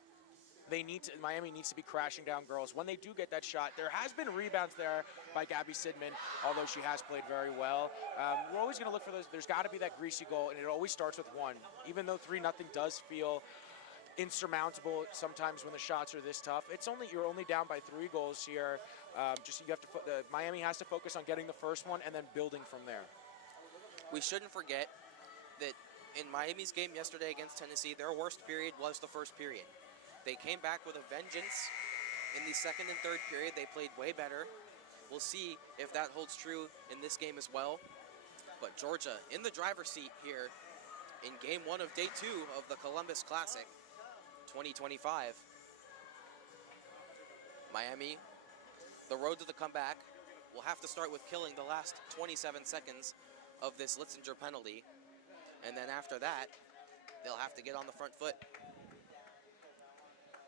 Miami needs to be crashing down girls. When they do get that shot, there has been rebounds there by Gabby Sidman, although she has played very well. We're always going to look for those. There's got to be that greasy goal, and it always starts with 1. Even though 3-0 does feel insurmountable sometimes when the shots are this tough. You're only down by 3 goals here. Miami has to focus on getting the first one and then building from there. We shouldn't forget that in Miami's game yesterday against Tennessee, their worst period was the first period. They came back with a vengeance in the second and third period. They played way better. We'll see if that holds true in this game as well. But Georgia in the driver's seat here in game 1 of day 2 of the Columbus Classic 2025. Miami, the road to the comeback, will have to start with killing the last 27 seconds of this Litzinger penalty. And then after that, they'll have to get on the front foot.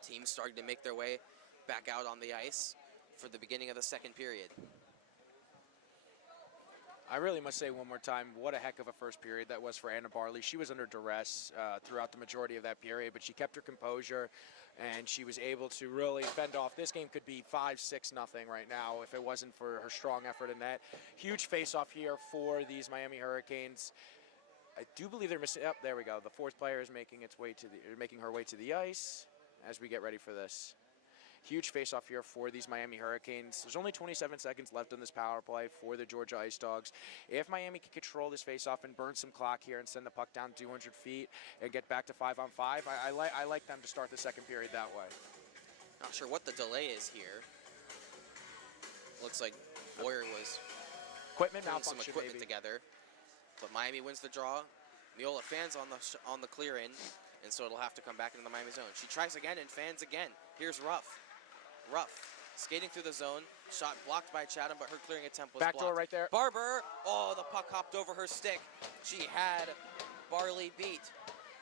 Teams starting to make their way back out on the ice for the beginning of the second period. I really must say one more time, what a heck of a first period that was for Anna Barley. She was under duress throughout the majority of that period, but she kept her composure, and she was able to really fend off. This game could be 5-6-0 right now if it wasn't for her strong effort in that. Huge face-off here for these Miami Hurricanes. I do believe they're missing. Up there we go. The 4th player is making her way to the ice as we get ready for this. Huge face-off here for these Miami Hurricanes. There's only 27 seconds left on this power play for the Georgia Ice Dogs. If Miami can control this face-off and burn some clock here and send the puck down 200 feet and get back to 5-on-5, I like them to start the second period that way. Not sure what the delay is here. Looks like Boyer was putting some equipment together. But Miami wins the draw. Miola fans on the clear in, and so it'll have to come back into the Miami zone. She tries again and fans again. Here's Ruff. Skating through the zone. Shot blocked by Chatham, but her clearing attempt was blocked. Backdoor right there. Barber. Oh, the puck hopped over her stick. She had Barley beat.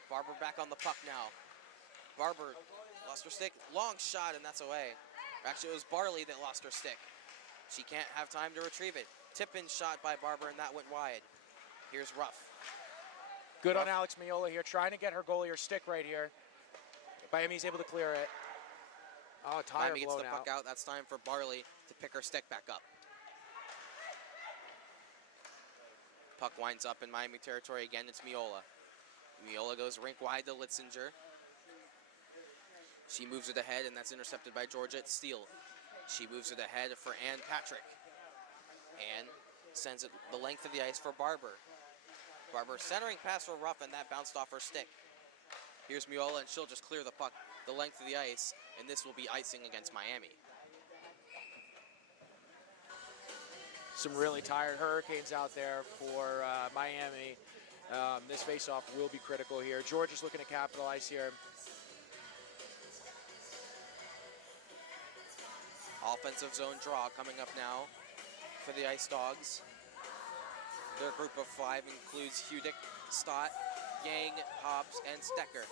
Barber back on the puck now. Barber lost her stick. Long shot, and that's away. Actually, it was Barley that lost her stick. She can't have time to retrieve it. Tip-in shot by Barber, and that went wide. Here's Ruff. Good on Alex Miola here, trying to get her goalie her stick right here. Miami's able to clear it. Oh, tire Miami gets blown the puck out. That's time for Barley to pick her stick back up. Puck winds up in Miami territory again. It's Miola. Miola goes rink wide to Litzinger. She moves it ahead, and that's intercepted by Georgia. It's Steele. She moves it ahead for Ann Patrick. Ann sends it the length of the ice for Barber. Barber centering pass for Ruff, and that bounced off her stick. Here's Miola, and she'll just clear the puck the length of the ice, and this will be icing against Miami. Some really tired Hurricanes out there for Miami. This faceoff will be critical here. Georgia's looking to capitalize here. Offensive zone draw coming up now for the Ice Dogs. Their group of 5 includes Hudick, Stott, Yang, Hobbs, and Stecker.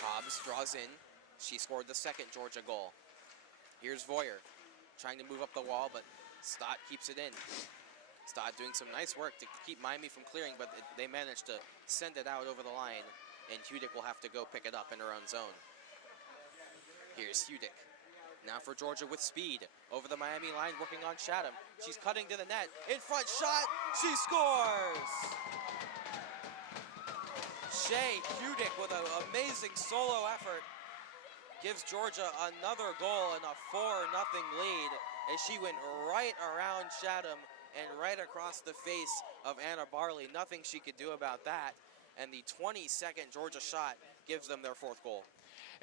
Hobbs draws in. She scored the second Georgia goal. Here's Voyer trying to move up the wall, but Stott keeps it in. Stott doing some nice work to keep Miami from clearing, but they managed to send it out over the line, and Hudick will have to go pick it up in her own zone. Here's Hudick. Now for Georgia with speed. Over the Miami line, working on Chatham. She's cutting to the net. In front shot. She scores! Shea Hudick with an amazing solo effort gives Georgia another goal and a 4-0 lead as she went right around Chatham and right across the face of Anna Barley. Nothing she could do about that. And the 22nd Georgia shot gives them their 4th goal.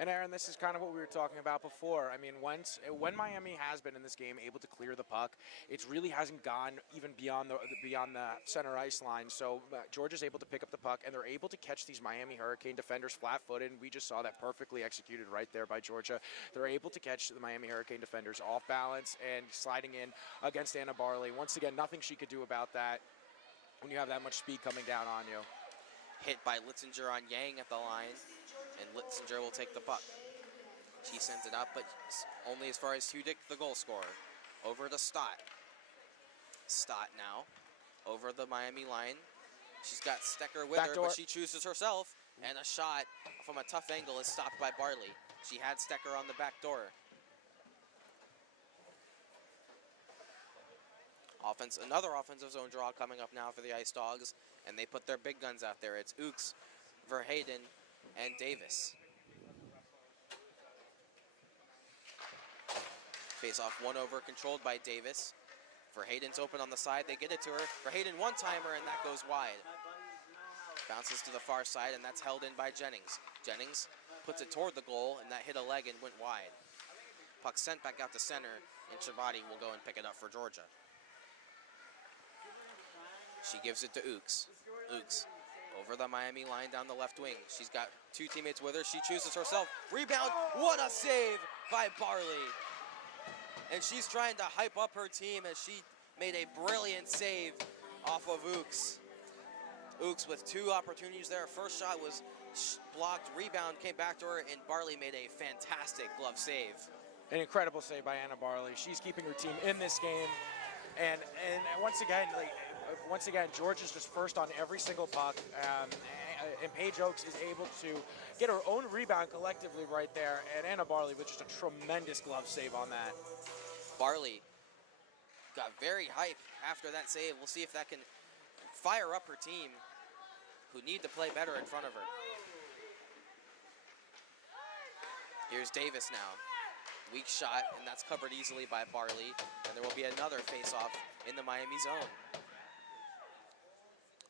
And Aaron, this is kind of what we were talking about before. I mean, when Miami has been in this game able to clear the puck, it really hasn't gone even beyond the center ice line. So Georgia's able to pick up the puck, and they're able to catch these Miami Hurricane defenders flat-footed. And we just saw that perfectly executed right there by Georgia. They're able to catch the Miami Hurricane defenders off balance and sliding in against Anna Barley. Once again, nothing she could do about that when you have that much speed coming down on you. Hit by Litzinger on Yang at the line, and Litzinger will take the puck. She sends it up, but only as far as Hudick, the goal scorer. Over to Stott. Stott now, over the Miami line. She's got Stecker with her, but she chooses herself, and a shot from a tough angle is stopped by Barley. She had Stecker on the back door. Another offensive zone draw coming up now for the Ice Dogs, and they put their big guns out there. It's Ooks, Verheyden, and Davis. Face-off 1-over controlled by Davis. Verheyden's open on the side. They get it to her. Verheyden one-timer, and that goes wide. Bounces to the far side, and that's held in by Jennings. Jennings puts it toward the goal, and that hit a leg and went wide. Puck sent back out to center, and Chabadi will go and pick it up for Georgia. She gives it to Ooks. Ooks over the Miami line down the left wing. She's got two teammates with her. She chooses herself. Rebound. What a save by Barley. And she's trying to hype up her team as she made a brilliant save off of Ooks. Ooks with two opportunities there. First shot was blocked. Rebound came back to her, and Barley made a fantastic glove save. An incredible save by Anna Barley. She's keeping her team in this game. And once again, Georgia's just first on every single puck, and Paige Oaks is able to get her own rebound collectively right there, and Anna Barley with just a tremendous glove save on that. Barley got very hype after that save. We'll see if that can fire up her team, who need to play better in front of her. Here's Davis now. Weak shot, and that's covered easily by Barley, and there will be another face-off in the Miami zone.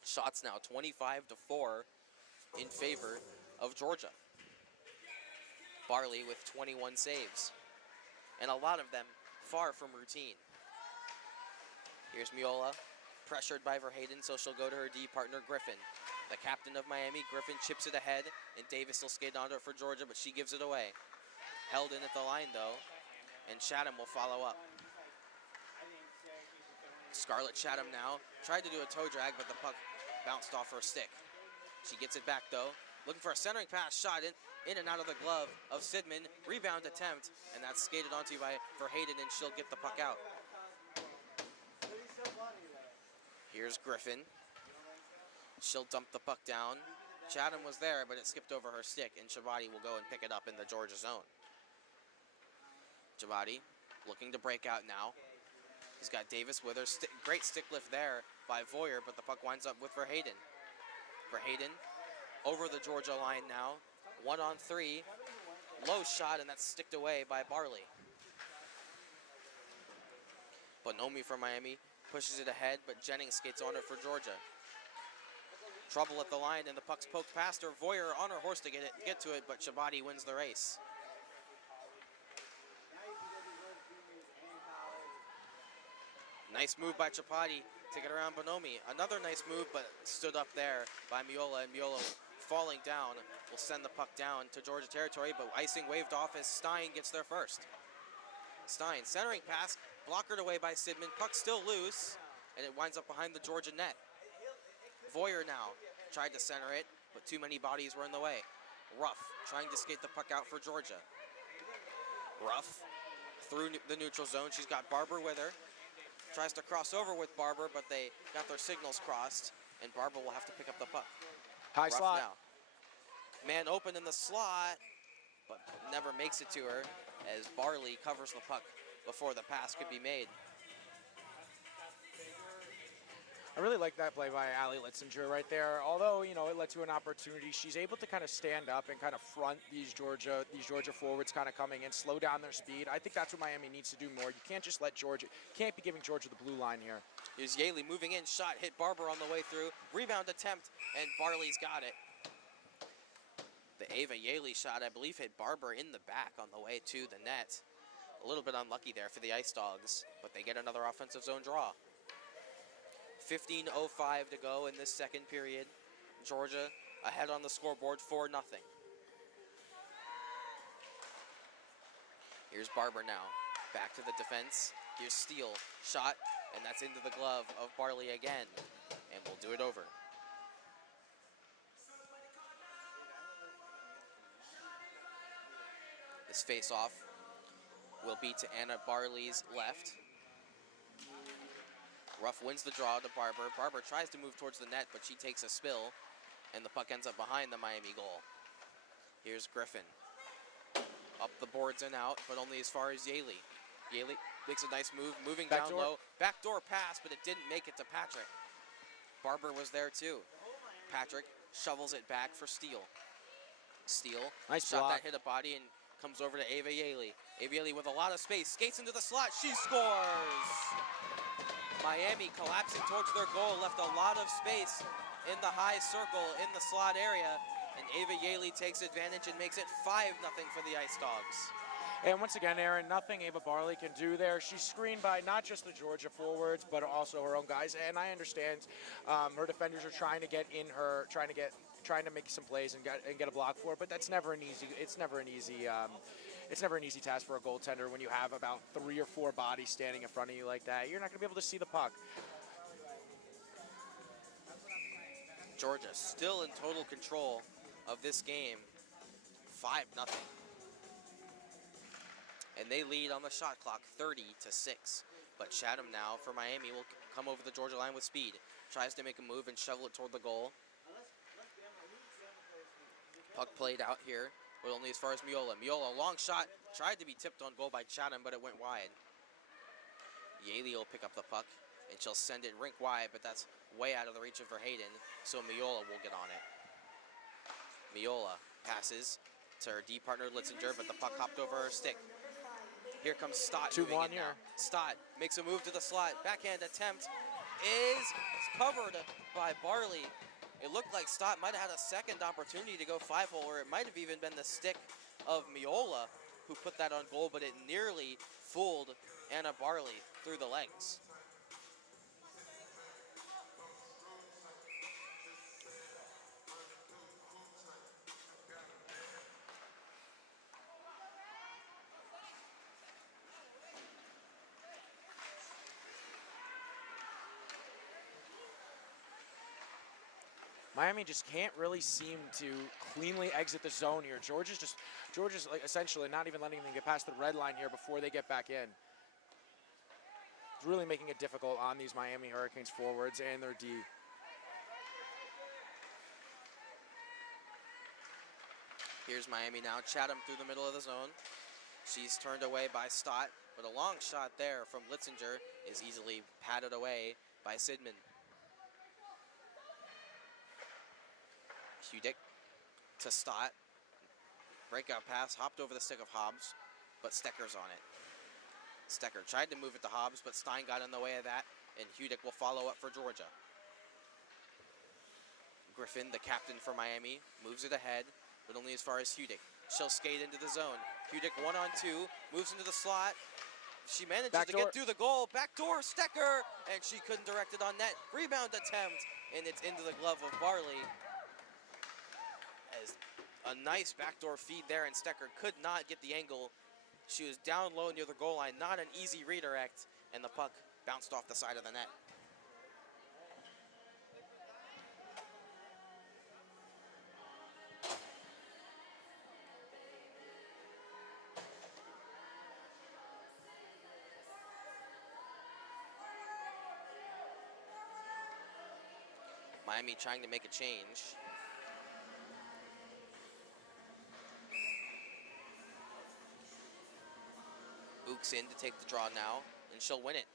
Shots now 25-4 in favor of Georgia. Barley with 21 saves, and a lot of them far from routine. Here's Miola, pressured by Verheyden, so she'll go to her D partner Griffin. The captain of Miami, Griffin, chips it ahead, and Davis will skate onto it for Georgia, but she gives it away. Held in at the line, though, and Chatham will follow up. Scarlett Chatham now tried to do a toe drag, but the puck bounced off her stick. She gets it back, though. Looking for a centering pass, shot in and out of the glove of Sidman. Rebound attempt, and that's skated onto by Verheyden, and she'll get the puck out. Here's Griffin. She'll dump the puck down. Chatham was there, but it skipped over her stick, and Chabadi will go and pick it up in the Georgia zone. Chabadi looking to break out now. He's got Davis with her. Great stick lift there by Voyer, but the puck winds up with Verheyden. Verheyden over the Georgia line now. 1-on-3. Low shot, and that's sticked away by Barley. Bonomi for Miami pushes it ahead, but Jennings skates on it for Georgia. Trouble at the line, and the puck's poked past her. Voyer on her horse to get to it, but Chabadi wins the race. Nice move by Chabadi to get around Bonomi. Another nice move, but stood up there by Miola, and Miola falling down will send the puck down to Georgia territory, but icing waved off as Stein gets there first. Stein, centering pass, blockered away by Sidman. Puck still loose, and it winds up behind the Georgia net. Voyer now tried to center it, but too many bodies were in the way. Ruff trying to skate the puck out for Georgia. Ruff through the neutral zone. She's got Barber with her. Tries to cross over with Barber, but they got their signals crossed, and Barber will have to pick up the puck. High Ruff slot. Now. Man open in the slot, but never makes it to her as Barley covers the puck before the pass could be made. I really like that play by Allie Litzinger right there. Although, you know, it led to an opportunity, she's able to kind of stand up and kind of front these Georgia forwards kind of coming in, slow down their speed. I think that's what Miami needs to do more. You can't just let Georgia, can't be giving Georgia the blue line here. Here's Yaley moving in, shot, hit Barber on the way through. Rebound attempt, and Barley's got it. The Ava Yaley shot, I believe, hit Barber in the back on the way to the net. A little bit unlucky there for the Ice Dogs, but they get another offensive zone draw. 15:05 to go in this second period. Georgia ahead on the scoreboard 4-0. Here's Barber now. Back to the defense. Here's Steele. Shot, and that's into the glove of Barley again. And we'll do it over. This face-off will be to Anna Barley's left. Ruff wins the draw to Barber. Barber tries to move towards the net, but she takes a spill, and the puck ends up behind the Miami goal. Here's Griffin. Up the boards and out, but only as far as Yaley. Yaley makes a nice move, moving down low. Backdoor pass, but it didn't make it to Patrick. Barber was there too. Patrick shovels it back for Steele. Steele, nice shot block. That hit a body and comes over to Ava Yaley. Ava Yaley with a lot of space, skates into the slot, she scores! Miami collapsing towards their goal, left a lot of space in the high circle in the slot area, and Ava Yaley takes advantage and makes it 5-0 for the Ice Dogs. And once again, Aaron, nothing Ava Barley can do there. She's screened by not just the Georgia forwards, but also her own guys. And I understand her defenders are trying to get in her, trying to make some plays and get a block for it. But that's never an easy. It's never an easy task for a goaltender when you have about 3 or 4 bodies standing in front of you like that. You're not going to be able to see the puck. Georgia still in total control of this game, 5-0. And they lead on the shot clock 30-6. But Chatham now for Miami will come over the Georgia line with speed. Tries to make a move and shovel it toward the goal. Puck played out here, but only as far as Miola. Miola, long shot, tried to be tipped on goal by Chatham, but it went wide. Yaley will pick up the puck, and she'll send it rink wide, but that's way out of the reach of her Hayden, so Miola will get on it. Miola passes to her D partner Litzinger, but the puck hopped over her stick. Here comes Stott. 2-1 here. Stott makes a move to the slot. Backhand attempt is covered by Barley. It looked like Stott might have had a second opportunity to go 5-hole, or it might have even been the stick of Miola who put that on goal, but it nearly fooled Anna Barley through the legs. Miami just can't really seem to cleanly exit the zone here. Georgia's like essentially not even letting them get past the red line here before they get back in. It's really making it difficult on these Miami Hurricanes forwards and their D. Here's Miami now. Chatham through the middle of the zone. She's turned away by Stott, but a long shot there from Litzinger is easily patted away by Sidman. Hudick to Stott. Breakout pass, hopped over the stick of Hobbs, but Stecker's on it. Stecker tried to move it to Hobbs, but Stein got in the way of that, and Hudick will follow up for Georgia. Griffin, the captain for Miami, moves it ahead, but only as far as Hudick. She'll skate into the zone. Hudick 1-on-2, moves into the slot. She manages to get through the goal. Backdoor Stecker, and she couldn't direct it on net. Rebound attempt, and it's into the glove of Barley. As a nice backdoor feed there, and Stecker could not get the angle. She was down low near the goal line, not an easy redirect, and the puck bounced off the side of the net. Miami trying to make a change. Ooks in to take the draw now, and she'll win it.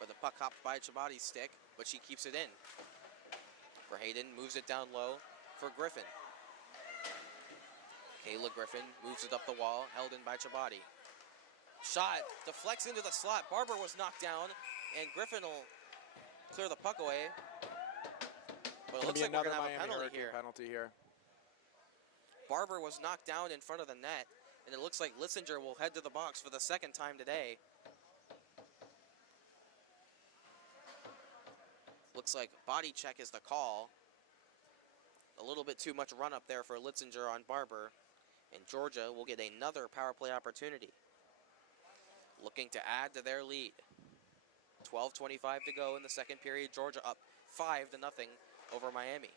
But the puck hopped by Chabadi's stick, but she keeps it in. For Hayden, moves it down low for Griffin. Kayla Griffin moves it up the wall, held in by Chabadi. Shot, deflects into the slot. Barber was knocked down, and Griffin will clear the puck away. But it looks like we're going to have a penalty here. Penalty here. Barber was knocked down in front of the net, and it looks like Litzinger will head to the box for the second time today. Looks like body check is the call. A little bit too much run up there for Litzinger on Barber, and Georgia will get another power play opportunity. Looking to add to their lead. 12:25 to go in the second period. Georgia up 5-0 over Miami.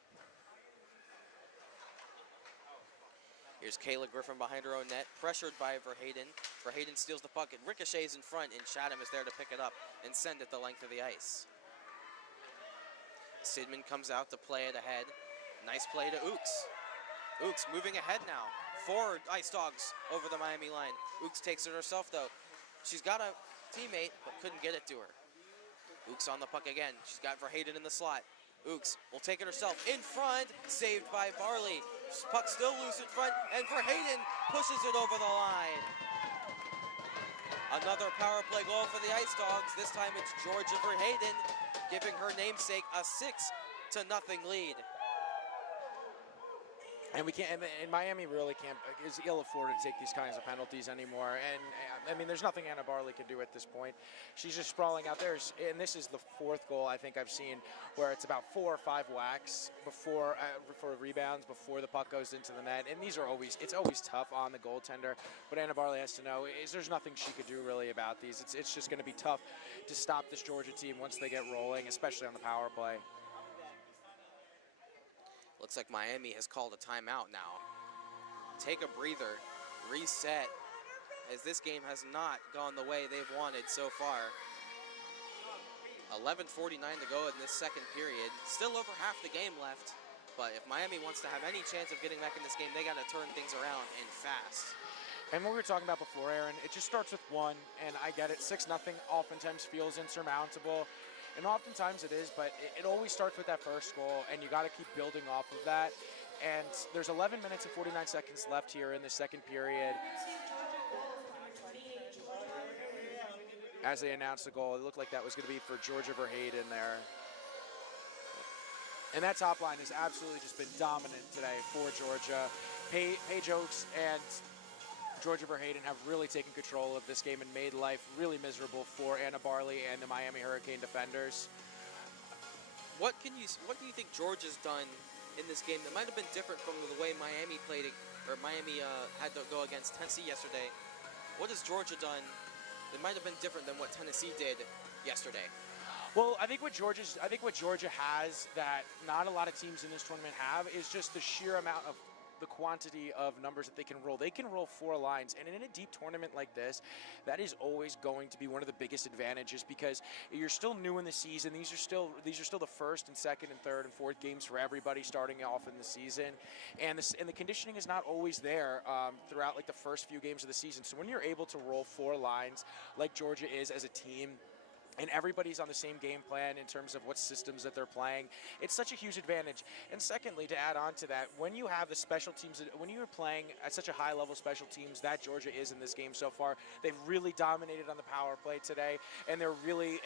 Here's Kayla Griffin behind her own net, pressured by Verheyden. Verheyden steals the puck and ricochets in front, and Chatham is there to pick it up and send it the length of the ice. Sidman comes out to play it ahead. Nice play to Ooks. Ooks moving ahead now. 4 Ice Dogs over the Miami line. Ooks takes it herself though. She's got a teammate, but couldn't get it to her. Ooks on the puck again. She's got Verheyden in the slot. Ooks will take it herself in front, saved by Barley. Puck still loose in front, and Verheyden pushes it over the line. Another power play goal for the Ice Dogs. This time it's Georgia Verheyden giving her namesake a 6-0 lead. And we can't, and Miami really can't, is ill-afforded to take these kinds of penalties anymore. And I mean, there's nothing Anna Barley can do at this point. She's just sprawling out there. And this is the 4th goal I think I've seen where it's about 4 or 5 whacks before for rebounds before the puck goes into the net. And these are always, it's always tough on the goaltender. But Anna Barley has to know is there's nothing she could do really about these. It's just going to be tough to stop this Georgia team once they get rolling, especially on the power play. Looks like Miami has called a timeout now. Take a breather, reset, as this game has not gone the way they've wanted so far. 11:49 to go in this second period. Still over half the game left, but if Miami wants to have any chance of getting back in this game, they got to turn things around and fast. And what we were talking about before, Aaron, it just starts with 1, and I get it. 6-0 oftentimes feels insurmountable. And oftentimes it is, but it always starts with that first goal, and you got to keep building off of that. And there's 11 minutes and 49 seconds left here in the second period. As they announced the goal, it looked like that was going to be for Georgia Verheyden there. And that top line has absolutely just been dominant today for Georgia. Paige Oaks and Georgia Verheyden have really taken control of this game and made life really miserable for Anna Barley and the Miami Hurricane defenders. What do you think Georgia's done in this game that might have been different from the way Miami played it, or Miami had to go against Tennessee yesterday? What has Georgia done that might have been different than what Tennessee did yesterday? Well, I think what Georgia has that not a lot of teams in this tournament have is just the sheer amount of the quantity of numbers that they can roll. They can roll 4 lines, and in a deep tournament like this, that is always going to be one of the biggest advantages because you're still new in the season. These are still the first and second and third and fourth games for everybody starting off in the season, and the conditioning is not always there throughout like the first few games of the season. So when you're able to roll 4 lines like Georgia is as a team, and everybody's on the same game plan in terms of what systems that they're playing, it's such a huge advantage. And secondly, to add on to that, when you have the special teams, when you're playing at such a high level special teams that Georgia is in this game so far, they've really dominated on the power play today, and they've really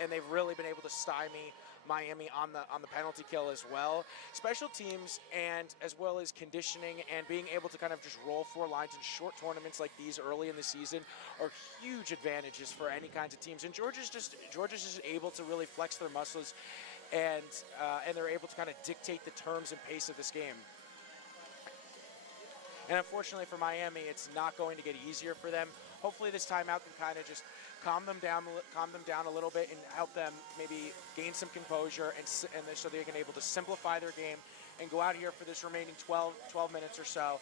been able to stymie Miami on the penalty kill as well. Special teams and as well as conditioning and being able to kind of just roll 4 lines in short tournaments like these early in the season are huge advantages for any kinds of teams. And Georgia's just able to really flex their muscles, and they're able to kind of dictate the terms and pace of this game. And unfortunately for Miami, it's not going to get easier for them. Hopefully this timeout can kind of just calm them down a little bit and help them maybe gain some composure and so they can able to simplify their game and go out here for this remaining 12 minutes or so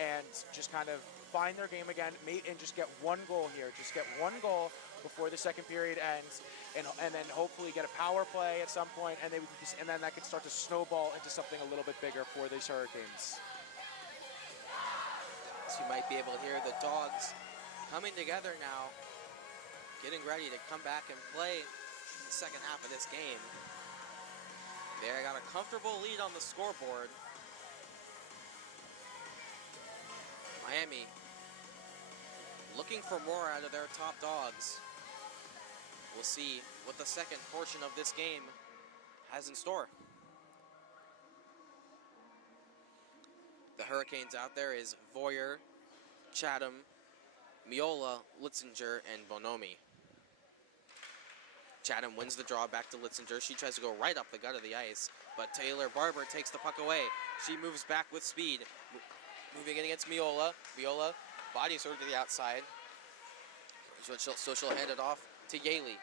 and just kind of find their game again and just get 1 goal here. Just get 1 goal before the second period ends, and then hopefully get a power play at some point, and then that can start to snowball into something a little bit bigger for these Hurricanes. So you might be able to hear the Dogs coming together now, getting ready to come back and play in the second half of this game. They got a comfortable lead on the scoreboard. Miami looking for more out of their top dogs. We'll see what the second portion of this game has in store. The Hurricanes out there is Voyer, Chatham, Miola, Litzinger, and Bonomi. Chatham wins the draw back to Litzinger. She tries to go right up the gut of the ice, but Taylor Barber takes the puck away. She moves back with speed. Moving in against Miola. Miola bodies her to the outside. So she'll hand it off to Yaley.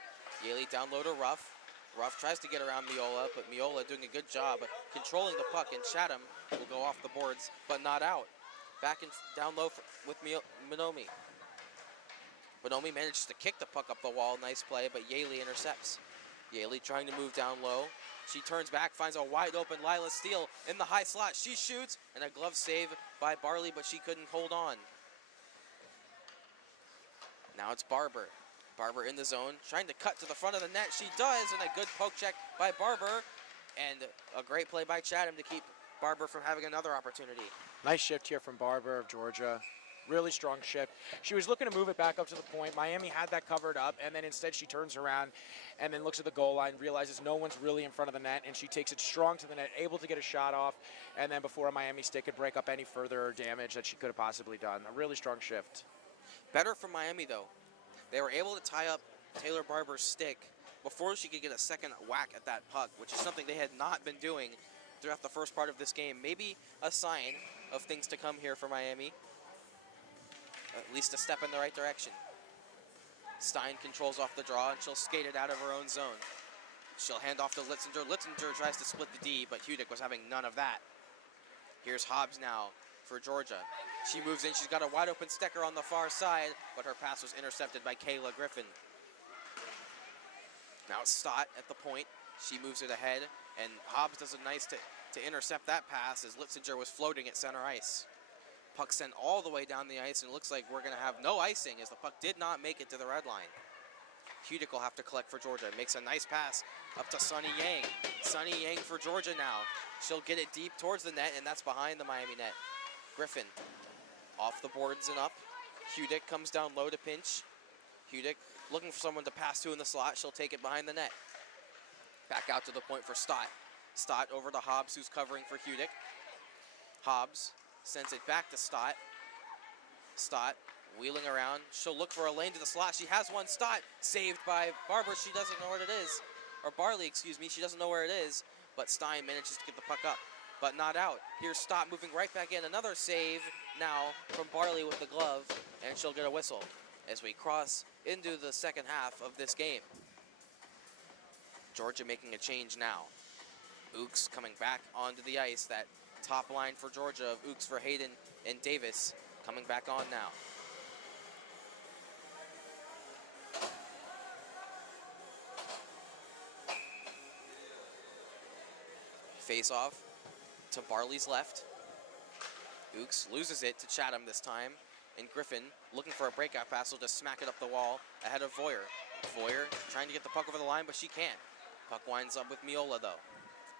Yaley down low to Ruff. Ruff tries to get around Miola, but Miola doing a good job controlling the puck, and Chatham will go off the boards, but not out. Back and down low with Bonomi. Bonomi manages to kick the puck up the wall. Nice play, but Yaley intercepts. Yaley trying to move down low. She turns back, finds a wide open Lila Steele in the high slot. She shoots, and a glove save by Barley, but she couldn't hold on. Now it's Barber. Barber in the zone, trying to cut to the front of the net. She does, and a good poke check by Barber, and a great play by Chatham to keep Barber from having another opportunity. Nice shift here from Barber of Georgia. Really strong shift. She was looking to move it back up to the point. Miami had that covered up, and then instead she turns around and then looks at the goal line, realizes no one's really in front of the net, and she takes it strong to the net, able to get a shot off, and then before a Miami stick could break up any further damage that she could have possibly done. A really strong shift. Better for Miami, though. They were able to tie up Taylor Barber's stick before she could get a second whack at that puck, which is something they had not been doing throughout the first part of this game. Maybe a sign of things to come here for Miami. At least a step in the right direction. Stein controls off the draw, and she'll skate it out of her own zone. She'll hand off to Litzinger. Litzinger tries to split the D, but Hudick was having none of that. Here's Hobbs now for Georgia. She moves in. She's got a wide open Stecker on the far side, but her pass was intercepted by Kayla Griffin. Now it's Stott at the point. She moves it ahead, and Hobbs does a nice to intercept that pass as Litzinger was floating at center ice. Puck sent all the way down the ice, and it looks like we're going to have no icing as the puck did not make it to the red line. Hudick will have to collect for Georgia. Makes a nice pass up to Sunny Yang. Sunny Yang for Georgia now. She'll get it deep towards the net, and that's behind the Miami net. Griffin off the boards and up. Hudick comes down low to pinch. Hudick looking for someone to pass to in the slot. She'll take it behind the net. Back out to the point for Stott. Stott over to Hobbs, who's covering for Hudick. Hobbs sends it back to Stott. Stott wheeling around. She'll look for a lane to the slot. She has one. Stott saved by Barber. She doesn't know what it is. Or Barley, excuse me. She doesn't know where it is. But Stein manages to get the puck up, but not out. Here's Stott moving right back in. Another save now from Barley with the glove, and she'll get a whistle as we cross into the second half of this game. Georgia making a change now. Ooks coming back onto the ice. That top line for Georgia of Ooks for Hayden and Davis coming back on now. Face off to Barley's left. Ooks loses it to Chatham this time, and Griffin looking for a breakout pass will just smack it up the wall ahead of Voyer. Voyer trying to get the puck over the line, but she can't. Puck winds up with Miola though.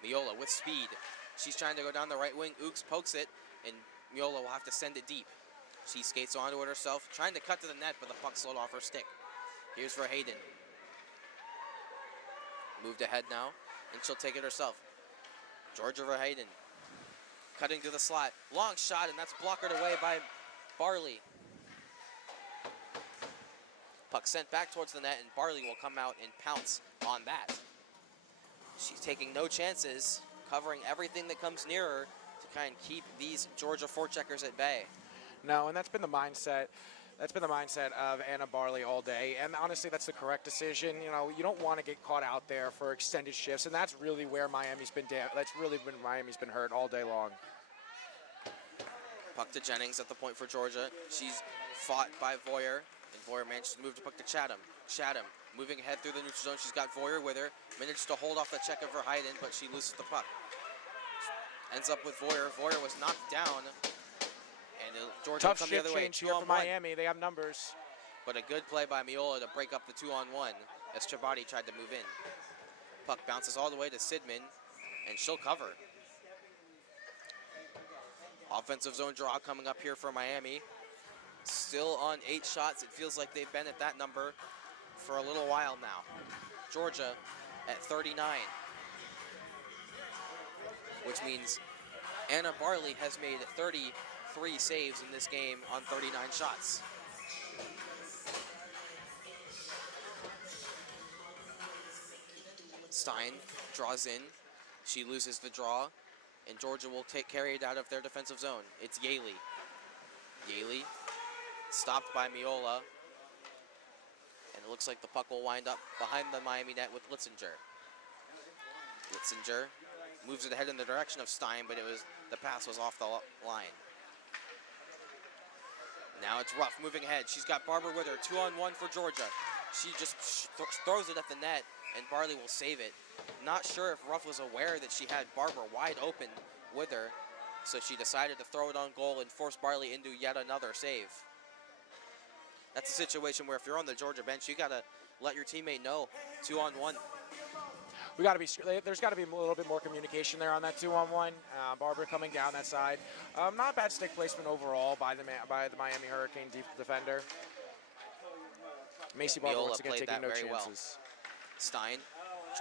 Miola with speed. She's trying to go down the right wing. Ooks pokes it, and Miola will have to send it deep. She skates onto it herself, trying to cut to the net, but the puck slid off her stick. Here's for Hayden. Moved ahead now, and she'll take it herself. Georgia for Hayden. Cutting to the slot. Long shot, and that's blockered away by Barley. Puck sent back towards the net, and Barley will come out and pounce on that. She's taking no chances, covering everything that comes near her to kind of keep these Georgia forecheckers at bay. No, and that's been the mindset. That's been the mindset of Anna Barley all day, and honestly, that's the correct decision. You know, you don't want to get caught out there for extended shifts, and that's really where Miami's been. Miami's been hurt all day long. Puck to Jennings at the point for Georgia. She's fought by Voyer, and Voyer managed to move the puck to Chatham. Chatham moving ahead through the neutral zone. She's got Voyer with her. Managed to hold off the check of her Hayden, but she loses the puck. Ends up with Voyer. Voyer was knocked down. And Georgia Tough will come the other way. change here for Miami. They have numbers. But a good play by Miola to break up the 2-on-1 as Chabadi tried to move in. Puck bounces all the way to Sidman, and she'll cover. Offensive zone draw coming up here for Miami. Still on 8 shots. It feels like they've been at that number for a little while now. Georgia at 39, which means Anna Barley has made 33 saves in this game on 39 shots. Stein draws in. She loses the draw, and Georgia will carry it out of their defensive zone. It's Yaley. Yaley stopped by Miola, and it looks like the puck will wind up behind the Miami net with Litzinger. Litzinger moves it ahead in the direction of Stein, but the pass was off the line. Now it's Ruff moving ahead. She's got Barber with her, 2-on-1 for Georgia. She just throws it at the net, and Barley will save it. Not sure if Ruff was aware that she had Barber wide open with her, so she decided to throw it on goal and force Barley into yet another save. That's a situation where if you're on the Georgia bench, you gotta let your teammate know, 2-on-1. There's got to be a little bit more communication there on that 2-on-1. Barber coming down that side. Not bad stick placement overall by the Miami Hurricane defender. Macy Barber once again taking no chances. Well. Stein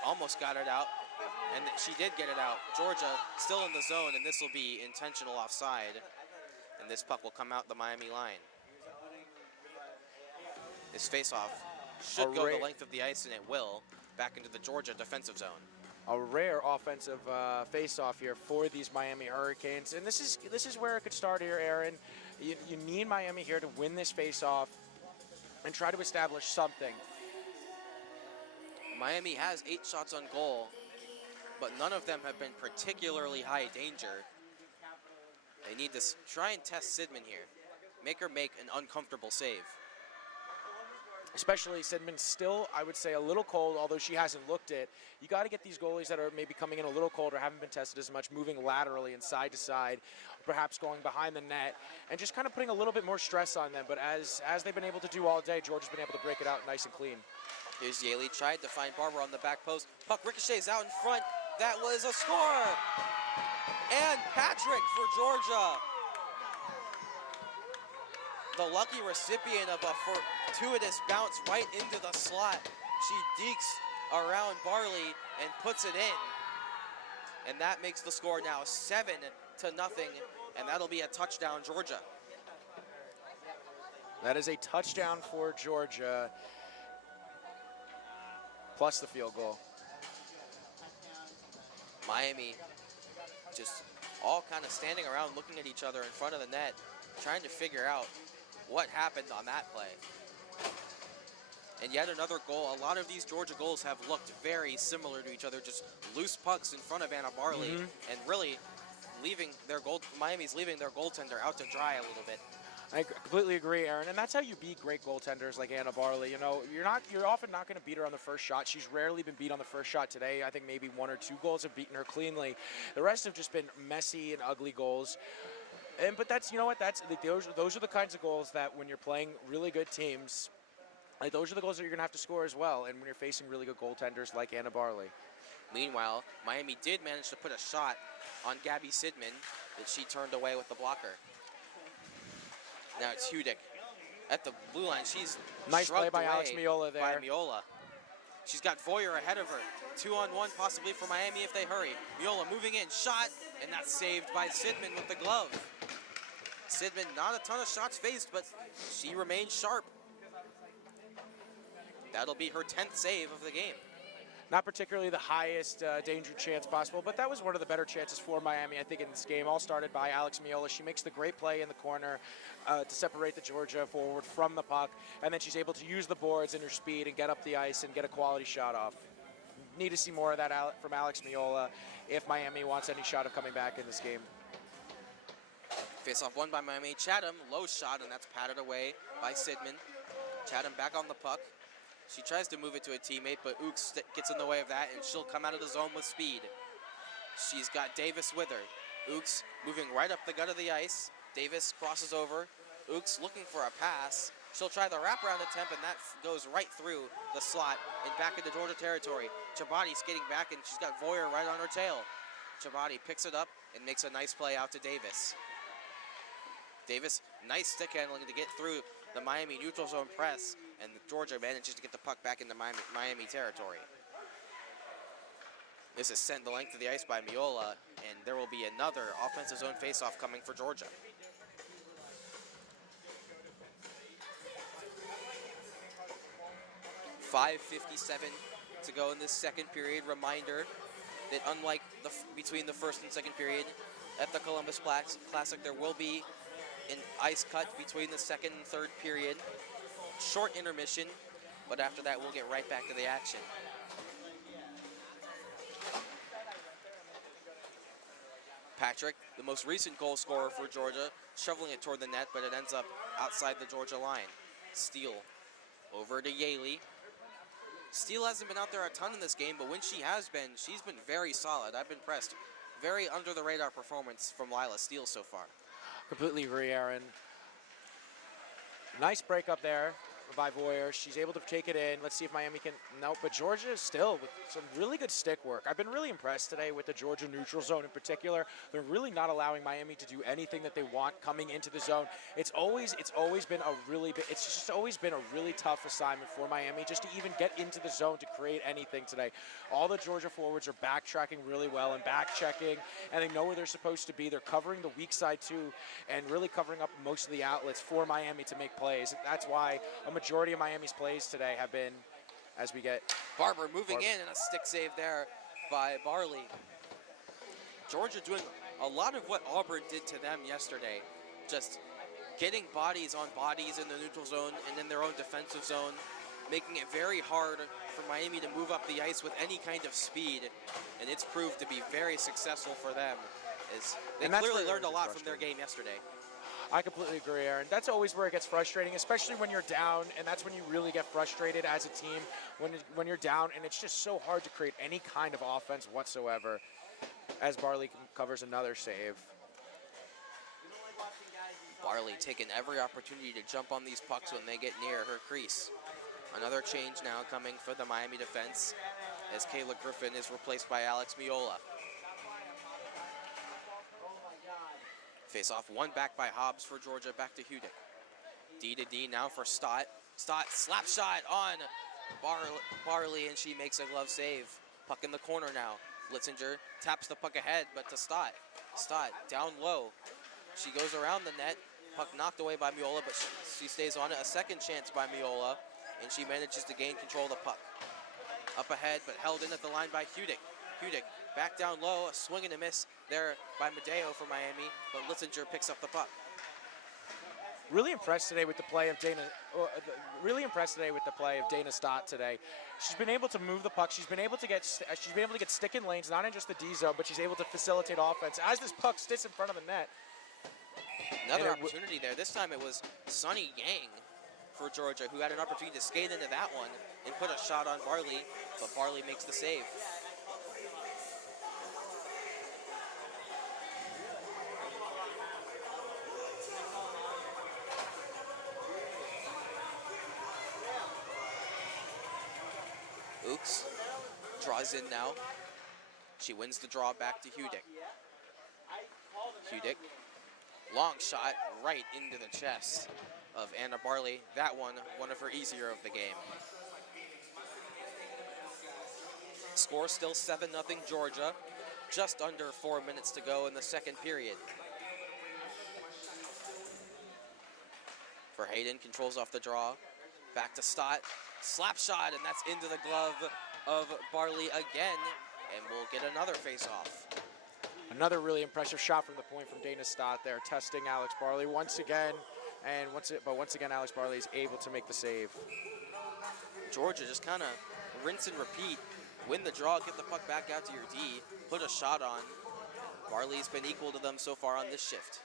almost got it out, and she did get it out. Georgia still in the zone, and this will be intentional offside, and this puck will come out the Miami line. This faceoff should go the length of the ice, and it will, back into the Georgia defensive zone. A rare offensive face-off here for these Miami Hurricanes, and this is where it could start here, Aaron. You need Miami here to win this face-off and try to establish something. Miami has 8 shots on goal, but none of them have been particularly high danger. They need to try and test Sidman here. Make her make an uncomfortable save. Especially Sidman still, I would say, a little cold, although she hasn't looked it. You got to get these goalies that are maybe coming in a little cold or haven't been tested as much, moving laterally and side to side, perhaps going behind the net, and just kind of putting a little bit more stress on them. But as they've been able to do all day, Georgia's been able to break it out nice and clean. Here's Yaley, tried to find Barber on the back post. Puck ricochets out in front. That was a score! And Patrick for Georgia. The lucky recipient of a fortuitous bounce right into the slot. She dekes around Barley and puts it in. And that makes the score now 7-0, and that'll be a touchdown, Georgia. That is a touchdown for Georgia, plus the field goal. Miami just all kind of standing around looking at each other in front of the net, trying to figure out what happened on that play. And yet another goal. A lot of these Georgia goals have looked very similar to each other, just loose pucks in front of Anna Barley, and really Miami's leaving their goaltender out to dry a little bit. I completely agree, Aaron, and that's how you beat great goaltenders like Anna Barley. You know, you're often not going to beat her on the first shot. She's rarely been beat on the first shot today. I think maybe 1 or 2 goals have beaten her cleanly. The rest have just been messy and ugly goals. But that's, you know what, those are the kinds of goals that when you're playing really good teams, like those are the goals that you're going to have to score as well, and when you're facing really good goaltenders like Anna Barley. Meanwhile, Miami did manage to put a shot on Gabby Sidman that she turned away with the blocker. Now it's Hudick at the blue line. She's nice play by Alex Miola there. By Miola. She's got Voyer ahead of her. 2-on-1 possibly for Miami if they hurry. Miola moving in, shot, and that's saved by Sidman with the glove. Sidman, not a ton of shots faced, but she remains sharp. That'll be her 10th save of the game. Not particularly the highest danger chance possible, but that was one of the better chances for Miami, I think, in this game. All started by Alex Miola. She makes the great play in the corner to separate the Georgia forward from the puck, and then she's able to use the boards and her speed and get up the ice and get a quality shot off. Need to see more of that from Alex Miola if Miami wants any shot of coming back in this game. Face-off won by Miami. Chatham, low shot, and that's patted away by Sidman. Chatham back on the puck. She tries to move it to a teammate, but Ooks gets in the way of that, and she'll come out of the zone with speed. She's got Davis with her. Ooks moving right up the gut of the ice. Davis crosses over. Ooks looking for a pass. She'll try the wraparound attempt, and that goes right through the slot and back into Georgia territory. Chabadi skating back, and she's got Voyer right on her tail. Chabadi picks it up and makes a nice play out to Davis. Davis, nice stick handling to get through the Miami neutral zone press, and Georgia manages to get the puck back into Miami territory. This is sent the length of the ice by Miola, and there will be another offensive zone faceoff coming for Georgia. 5:57 to go in this second period. Reminder that unlike between the first and second period at the Columbus Classic, there will be an ice cut between the second and third period. Short intermission, but after that we'll get right back to the action. Patrick, the most recent goal scorer for Georgia, shoveling it toward the net, but it ends up outside the Georgia line. Steele over to Yaley. Steele hasn't been out there a ton in this game, but when she has been, she's been very solid. I've been impressed. Very under-the-radar performance from Lila Steele so far. Completely agree, Aaron. Nice break up there by Boyer. She's able to take it in. Let's see if Miami can. Nope, but Georgia is still with some really good stick work. I've been really impressed today with the Georgia neutral zone in particular. They're really not allowing Miami to do anything that they want coming into the zone. It's always been a really tough assignment for Miami just to even get into the zone to create anything today. All the Georgia forwards are backtracking really well and back checking, and they know where they're supposed to be. They're covering the weak side too, and really covering up most of the outlets for Miami to make plays. That's why a majority of Miami's plays today have been, as we get Barber moving in, and a stick save there by Barley. Georgia doing a lot of what Auburn did to them yesterday, just getting bodies on bodies in the neutral zone and in their own defensive zone, making it very hard for Miami to move up the ice with any kind of speed, and it's proved to be very successful for them. As they clearly learned a lot from their game yesterday. I completely agree, Aaron. That's always where it gets frustrating, especially when you're down, and that's when you really get frustrated as a team, when you're down, and it's just so hard to create any kind of offense whatsoever, as Barley covers another save. Barley taking every opportunity to jump on these pucks when they get near her crease. Another change now coming for the Miami defense, as Kayla Griffin is replaced by Alex Miola. Face off, one back by Hobbs for Georgia, back to Hudick. D to D now for Stott. Stott slap shot on Barley, and she makes a glove save. Puck in the corner now. Blitzinger taps the puck ahead, but to Stott. Stott down low. She goes around the net. Puck knocked away by Miola, but she stays on it. A second chance by Miola, and she manages to gain control of the puck. Up ahead, but held in at the line by Hudick. Hudick back down low, a swing and a miss there by Medeo for Miami, but Litzinger picks up the puck. Really impressed today with the play of Dana. Stott today. She's been able to move the puck. She's been able to get stick in lanes, not in just the D zone, but she's able to facilitate offense as this puck sits in front of the net. Another opportunity there. This time it was Sunny Yang for Georgia, who had an opportunity to skate into that one and put a shot on Barley, but Barley makes the save. Ooks draws in now. She wins the draw back to Hudick. Hudick, long shot right into the chest of Anna Barley. That one of her easier of the game. Score still 7-0 Georgia. Just under 4 minutes to go in the second period. For Hayden, controls off the draw. Back to Stott. Slap shot, and that's into the glove of Barley again, and we'll get another face-off. Another really impressive shot from the point from Dana Stott there, testing Alex Barley once again, but once again Alex Barley is able to make the save. Georgia just kind of rinse and repeat. Win the draw, get the puck back out to your D, put a shot on. Barley's been equal to them so far on this shift.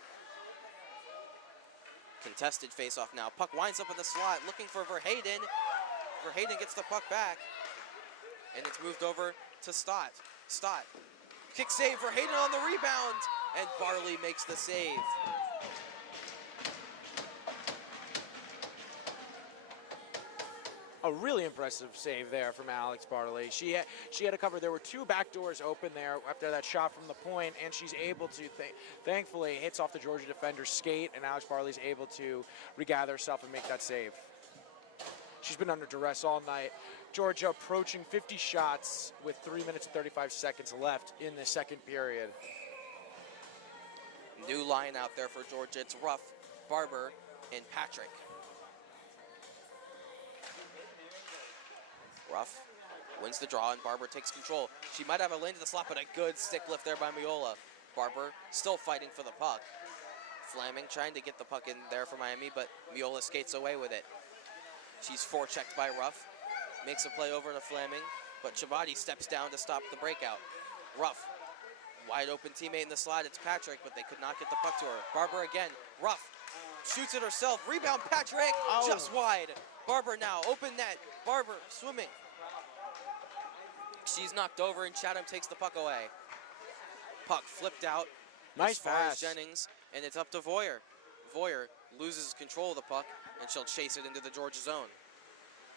Contested face-off now. Puck winds up in the slot, looking for Verheyden. Verheyden gets the puck back, and it's moved over to Stott. Stott, kick save, Verheyden on the rebound, and Barley makes the save. A really impressive save there from Alex Barley. She had a cover. There were two back doors open there after that shot from the point, and she's able to, thankfully, hits off the Georgia defender's skate, and Alex Barley's able to regather herself and make that save. She's been under duress all night. Georgia approaching 50 shots with 3 minutes and 35 seconds left in the second period. New line out there for Georgia. It's Ruff, Barber, and Patrick. Ruff wins the draw, and Barber takes control. She might have a lane to the slot, but a good stick lift there by Miola. Barber still fighting for the puck. Flaming trying to get the puck in there for Miami, but Miola skates away with it. She's forechecked by Ruff. Makes a play over to Flaming, but Chabadi steps down to stop the breakout. Ruff, wide open teammate in the slot. It's Patrick, but they could not get the puck to her. Barber again. Ruff shoots it herself. Rebound, Patrick, just wide. Barber now, open net. Barber swimming. She's knocked over, and Chatham takes the puck away. Puck flipped out Nice as far pass. as Jennings, and it's up to Voyer. Voyer loses control of the puck, and she'll chase it into the Georgia zone.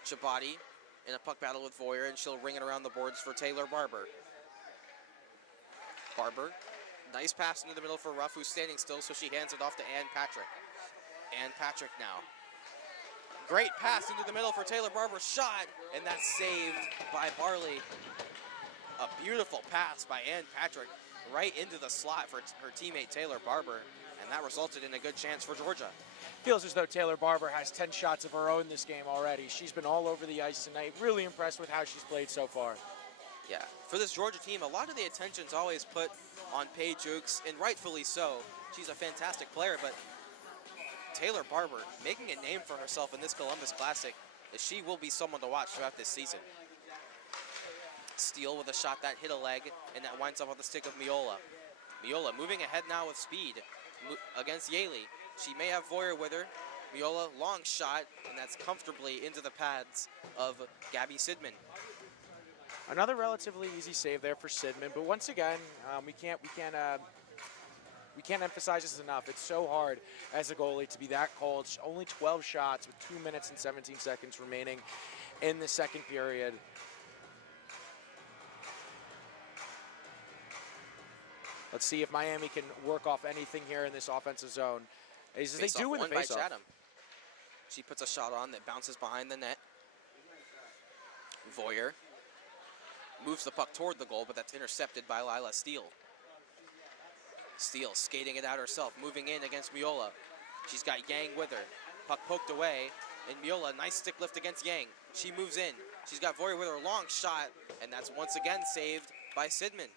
Chabadi in a puck battle with Voyer, and she'll ring it around the boards for Taylor Barber. Barber, nice pass into the middle for Ruff, who's standing still, so she hands it off to Ann Patrick. Ann Patrick now. Great pass into the middle for Taylor Barber, shot, and that's saved by Barley. A beautiful pass by Ann Patrick right into the slot for her teammate Taylor Barber, and that resulted in a good chance for Georgia. Feels as though Taylor Barber has 10 shots of her own this game already. She's been all over the ice tonight. Really impressed with how she's played so far. Yeah, for this Georgia team, a lot of the attention's always put on Paige Ukes, and rightfully so. She's a fantastic player, but Taylor Barber making a name for herself in this Columbus Classic, as she will be someone to watch throughout this season. Steele with a shot that hit a leg, and that winds up on the stick of Miola. Miola moving ahead now with speed against Yaley. She may have Voyer with her. Miola, long shot, and that's comfortably into the pads of Gabby Sidman. Another relatively easy save there for Sidman, but once again, we can't emphasize this enough. It's so hard as a goalie to be that cold. Only 12 shots with 2 minutes and 17 seconds remaining in the second period. Let's see if Miami can work off anything here in this offensive zone. As they do in the face-off. faceoff. Chatham. She puts a shot on that bounces behind the net. Voyer moves the puck toward the goal, but that's intercepted by Lila Steele. Steele skating it out herself, moving in against Miola. She's got Yang with her. Puck poked away, and Miola, nice stick lift against Yang. She moves in. She's got Voyer with her, long shot, and that's once again saved by Sidman.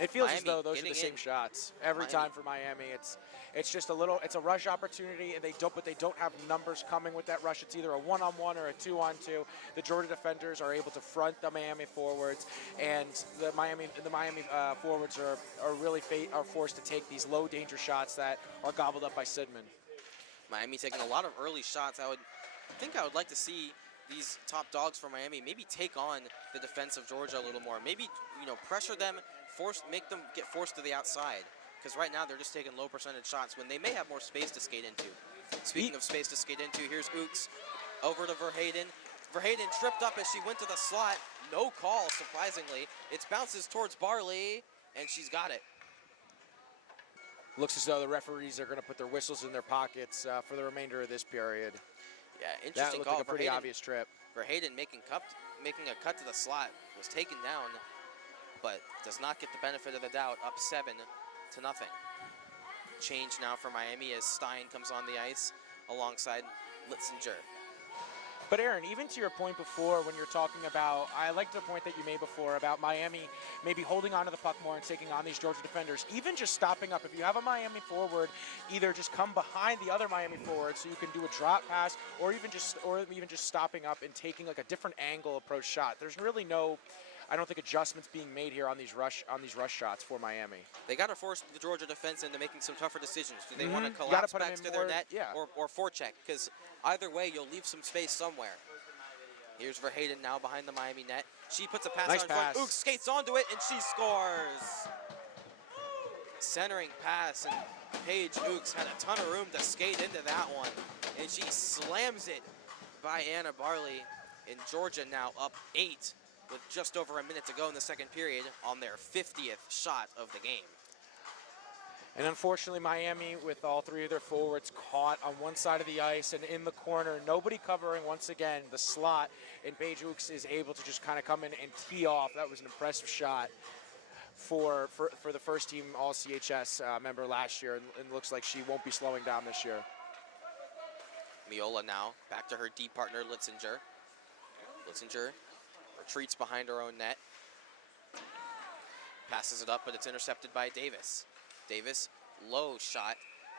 It feels as Miami though those are the getting same in. shots every Miami. time for Miami. It's just it's a rush opportunity, and they don't have numbers coming with that rush. It's either a one-on-one or a two-on-two. The Georgia defenders are able to front the Miami forwards, and the Miami forwards are really forced to take these low danger shots that are gobbled up by Sidman. Miami taking a lot of early shots. I would like to see these top dogs for Miami maybe take on the defense of Georgia a little more. Maybe, pressure them, make them get forced to the outside. Because right now they're just taking low percentage shots when they may have more space to skate into. Speaking of space to skate into, here's Ukes over to Verheyden. Verheyden tripped up as she went to the slot. No call, surprisingly. It bounces towards Barley, and she's got it. Looks as though the referees are going to put their whistles in their pockets for the remainder of this period. Yeah, That interesting looked call. like a pretty obvious trip. Verheyden making a cut to the slot, was taken down, but does not get the benefit of the doubt. Up 7-0. Change now for Miami as Stein comes on the ice alongside Litzinger. But Aaron, even to your point before when you're talking about, I like the point that you made before about Miami maybe holding onto the puck more and taking on these Georgia defenders, even just stopping up. If you have a Miami forward, either just come behind the other Miami forward so you can do a drop pass, or even just stopping up and taking like a different angle approach shot. There's really no, I don't think, adjustments being made here on these rush shots for Miami. They got to force the Georgia defense into making some tougher decisions. Do they want to You gotta collapse put 'em back in to their more- net yeah. or forecheck? Because either way, you'll leave some space somewhere. Here's Verheyden now behind the Miami net. She puts a pass Nice out in front. pass. Ukes skates onto it, and she scores. Centering pass, and Paige Ukes had a ton of room to skate into that one. And she slams it by Anna Barley. And Georgia now up 8 with just over a minute to go in the second period on their 50th shot of the game. And unfortunately, Miami, with all three of their forwards caught on one side of the ice and in the corner, nobody covering once again the slot, and Paige Hooks is able to just kind of come in and tee off. That was an impressive shot for the first team All-CHS member last year, and looks like she won't be slowing down this year. Miola now back to her deep partner, Litzinger. Litzinger retreats behind her own net. Passes it up, but it's intercepted by Davis. Davis, low shot,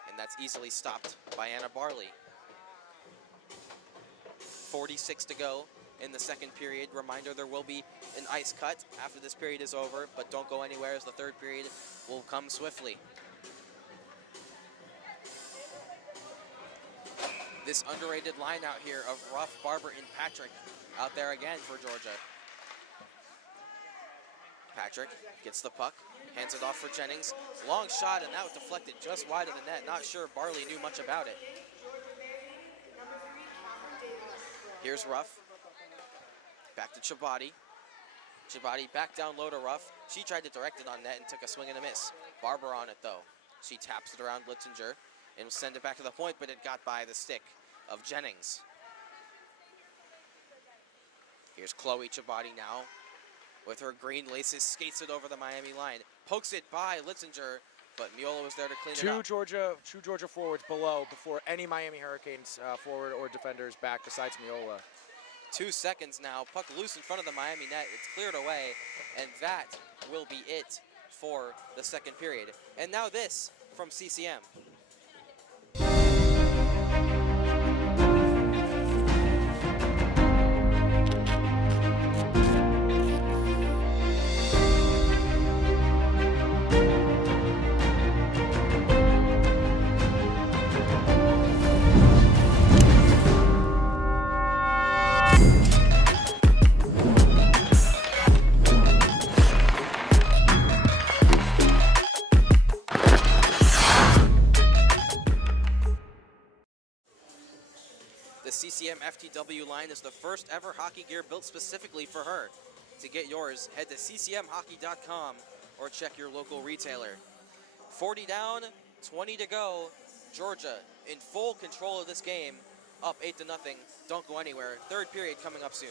and that's easily stopped by Anna Barley. 46 to go in the second period. Reminder, there will be an ice cut after this period is over, but don't go anywhere as the third period will come swiftly. This underrated line out here of Ruff, Barber, and Patrick out there again for Georgia. Patrick gets the puck, hands it off for Jennings. Long shot, and that was deflected just wide of the net. Not sure Barley knew much about it. Here's Ruff. Back to Chabadi. Chabadi back down low to Ruff. She tried to direct it on net and took a swing and a miss. Barber on it, though. She taps it around Litzinger and will send it back to the point, but it got by the stick of Jennings. Here's Chloe Chabadi now. With her green laces, skates it over the Miami line. Pokes it by Litzinger, but Miola was there to clean it up. Two Georgia forwards below before any Miami Hurricanes forward or defenders back besides Miola. 2 seconds now. Puck loose in front of the Miami net. It's cleared away, and that will be it for the second period. And now this from CCM. The CCM FTW line is the first ever hockey gear built specifically for her. To get yours, head to ccmhockey.com or check your local retailer. 40 down, 20 to go. Georgia in full control of this game, up 8-0. Don't go anywhere. Third period coming up soon.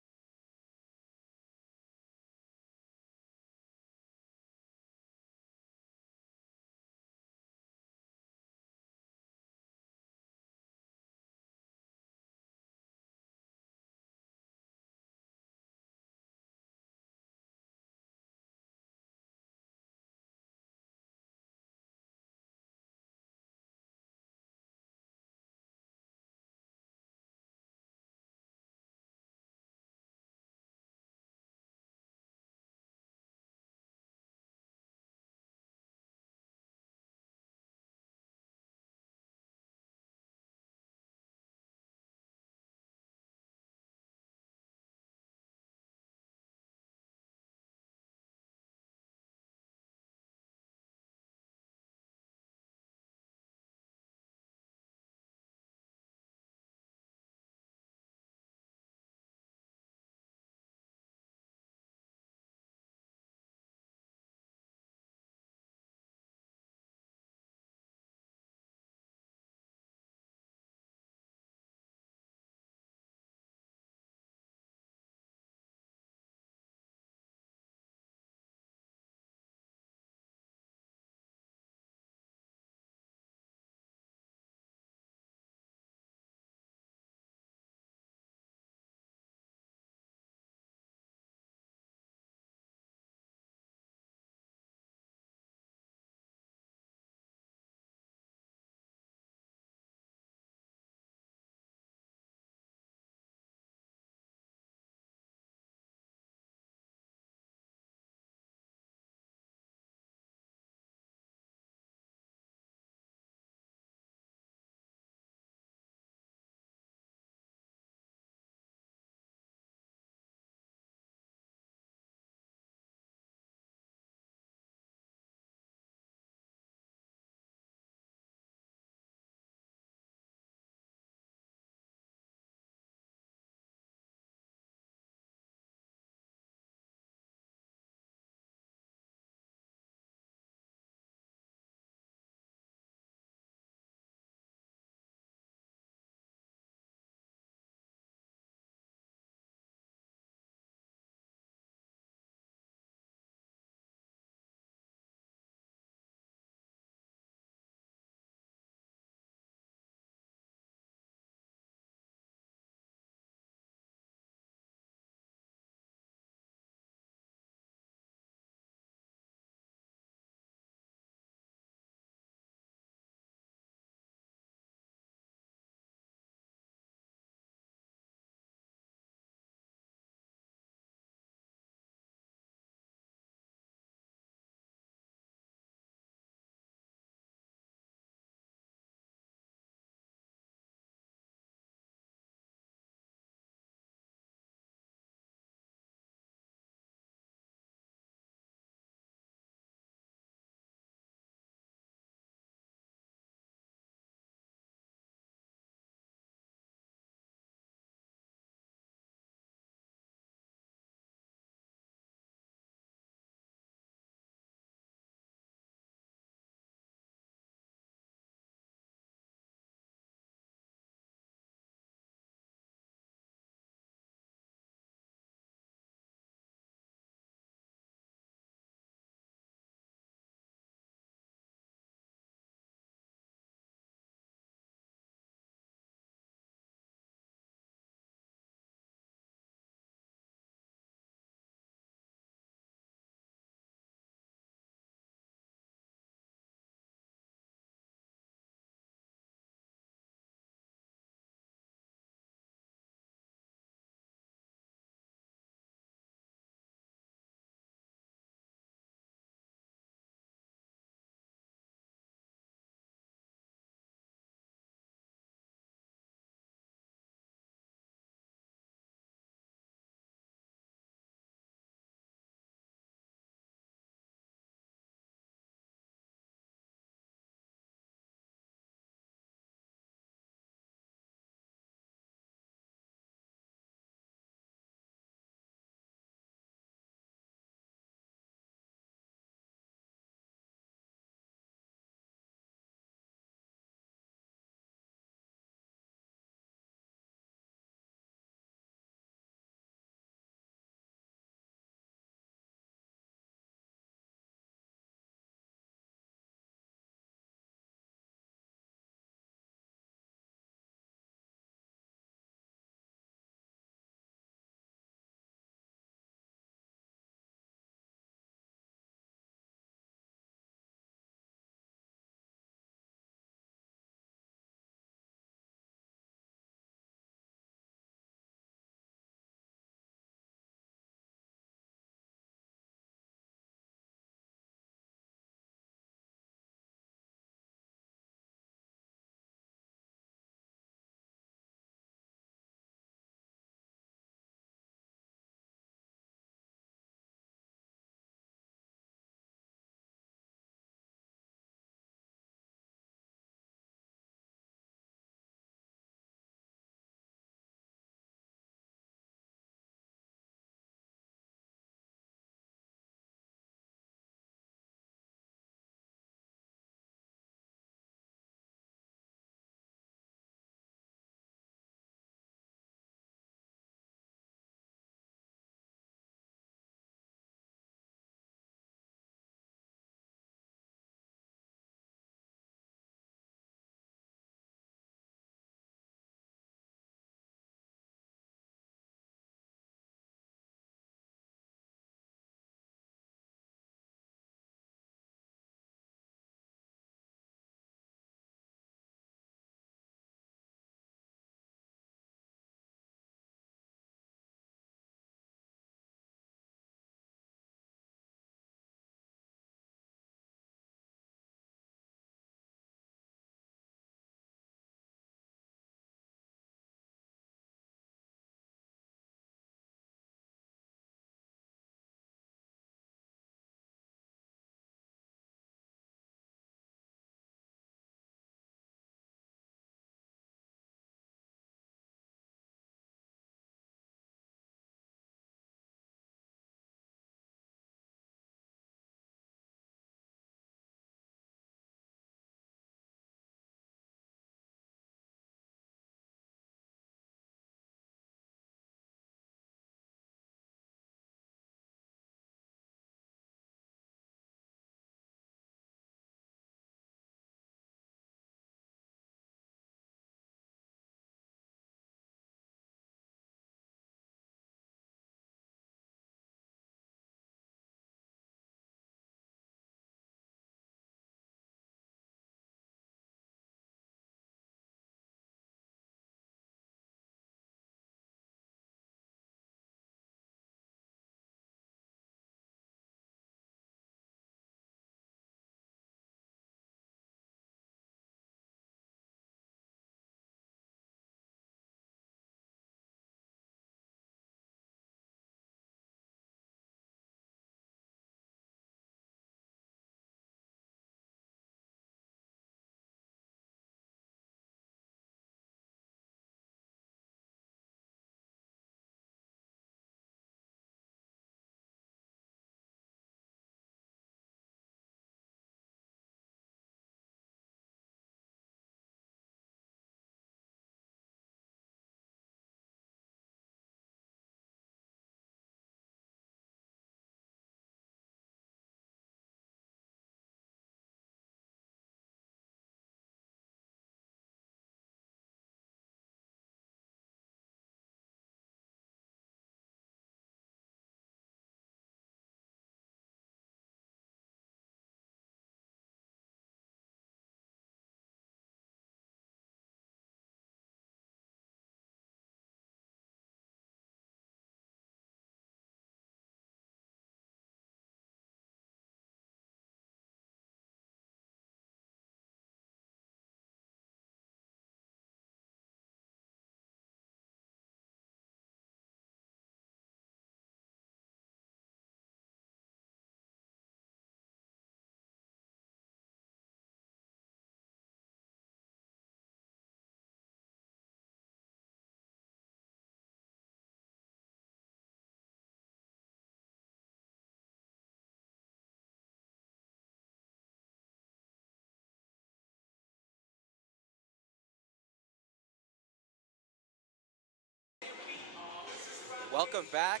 Welcome back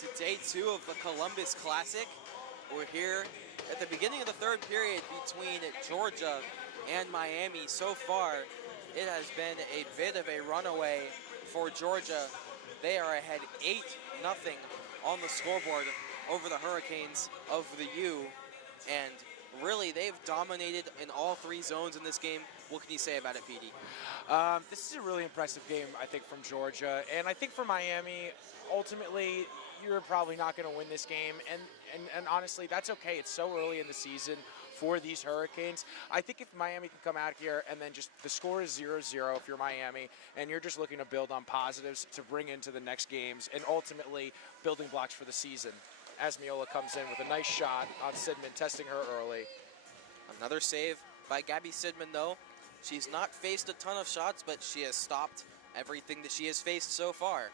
to day 2 of the Columbus Classic. We're here at the beginning of the third period between Georgia and Miami. So far, it has been a bit of a runaway for Georgia. They are ahead 8-0 on the scoreboard over the Hurricanes of the U. And really, they've dominated in all 3 zones in this game. What can you say about it, PD? This is a really impressive game, I think, from Georgia. And I think for Miami, ultimately, you're probably not going to win this game. And honestly, that's okay. It's so early in the season for these Hurricanes. I think if Miami can come out here and then just the score is 0-0 if you're Miami, and you're just looking to build on positives to bring into the next games and ultimately building blocks for the season. As Miola comes in with a nice shot on Sidman, testing her early. Another save by Gabby Sidman, though. She's not faced a ton of shots, but she has stopped everything that she has faced so far.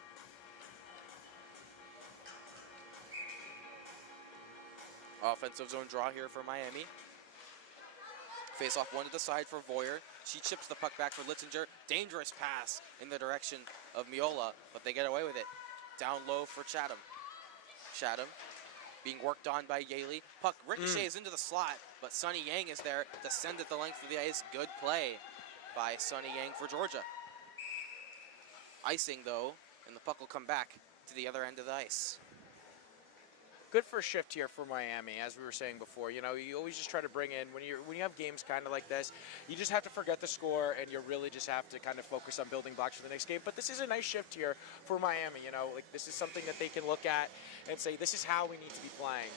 Offensive zone draw here for Miami. Face off one to the side for Voyer. She chips the puck back for Litzinger. Dangerous pass in the direction of Miola, but they get away with it. Down low for Chatham. Chatham being worked on by Yaley. Puck ricochets into the slot, but Sunny Yang is there to send it the length of the ice. Good play by Sunny Yang for Georgia. Icing, though, and the puck will come back to the other end of the ice. Good first shift here for Miami, as we were saying before. You know, you always just try to bring in, when you have games kind of like this, you just have to forget the score, and you really just have to kind of focus on building blocks for the next game. But this is a nice shift here for Miami. You know, like this is something that they can look at and say, this is how we need to be playing.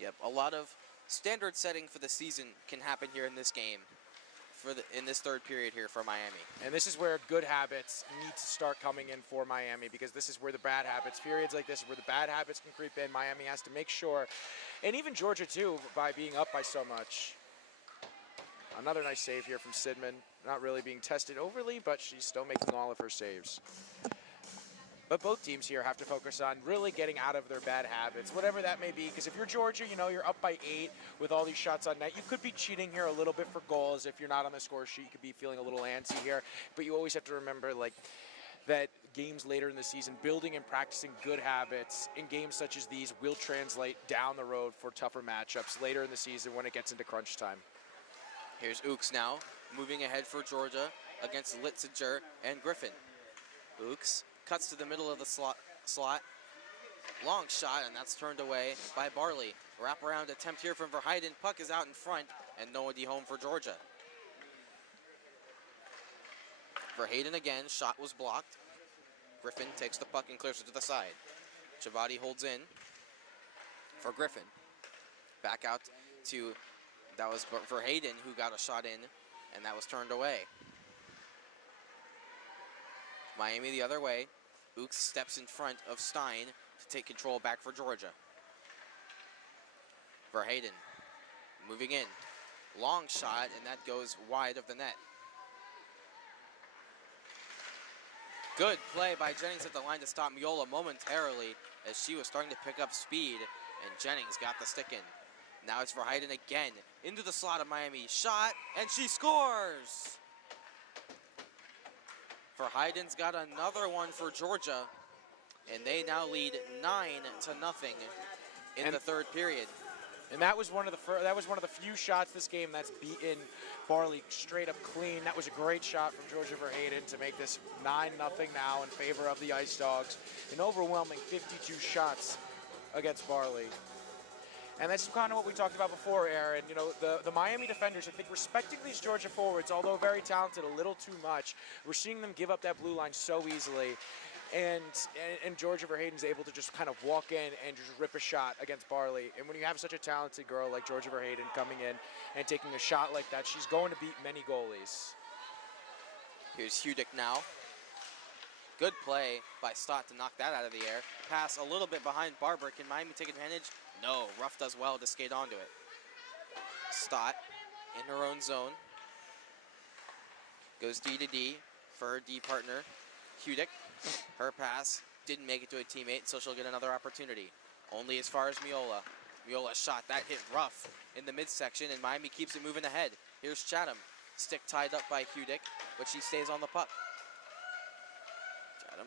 Yep, a lot of standard setting for the season can happen here in this game, in this third period here for Miami. And this is where good habits need to start coming in for Miami, because this is where the bad habits, periods like this, where the bad habits can creep in. Miami has to make sure, and even Georgia too, by being up by so much. Another nice save here from Sidman. Not really being tested overly, but she's still making all of her saves. But both teams here have to focus on really getting out of their bad habits, whatever that may be. Because if you're Georgia, you know, you're up by 8 with all these shots on net. You could be cheating here a little bit for goals. If you're not on the score sheet, you could be feeling a little antsy here. But you always have to remember, like, that games later in the season, building and practicing good habits in games such as these will translate down the road for tougher matchups later in the season when it gets into crunch time. Here's Ooks now, moving ahead for Georgia against Litzinger and Griffin. Ooks cuts to the middle of the slot. Long shot, and that's turned away by Barley. Wraparound attempt here from Verheiden. Puck is out in front, and nobody home for Georgia. Verheiden again, shot was blocked. Griffin takes the puck and clears it to the side. Chavati holds in for Griffin. Back out to, that was Verheiden who got a shot in, and that was turned away. Miami the other way. Ooks steps in front of Stein to take control back for Georgia. Verheiden moving in. Long shot, and that goes wide of the net. Good play by Jennings at the line to stop Miola momentarily as she was starting to pick up speed, and Jennings got the stick in. Now it's Verheiden again into the slot of Miami. Shot, and she scores! Verheiden's got another one for Georgia, and they now lead 9-0 in the third period. And that was one of the few shots this game that's beaten Barley straight up clean. That was a great shot from Georgia Verheiden to make this 9-0 now in favor of the Ice Dogs. An overwhelming 52 shots against Barley. And that's kind of what we talked about before, Aaron. You know, the Miami defenders, I think, respecting these Georgia forwards, although very talented, a little too much. We're seeing them give up that blue line so easily. And Georgia Verheiden's able to just kind of walk in and just rip a shot against Barley. And when you have such a talented girl like Georgia Verheiden coming in and taking a shot like that, she's going to beat many goalies. Here's Hudick now. Good play by Stott to knock that out of the air. Pass a little bit behind Barber. Can Miami take advantage? No. Ruff does well to skate onto it. Stott in her own zone. Goes D to D for her D partner, Hudick. Her pass didn't make it to a teammate, so she'll get another opportunity. Only as far as Miola. Miola's shot, that hit Ruff in the midsection, and Miami keeps it moving ahead. Here's Chatham. Stick tied up by Hudick, but she stays on the puck. Chatham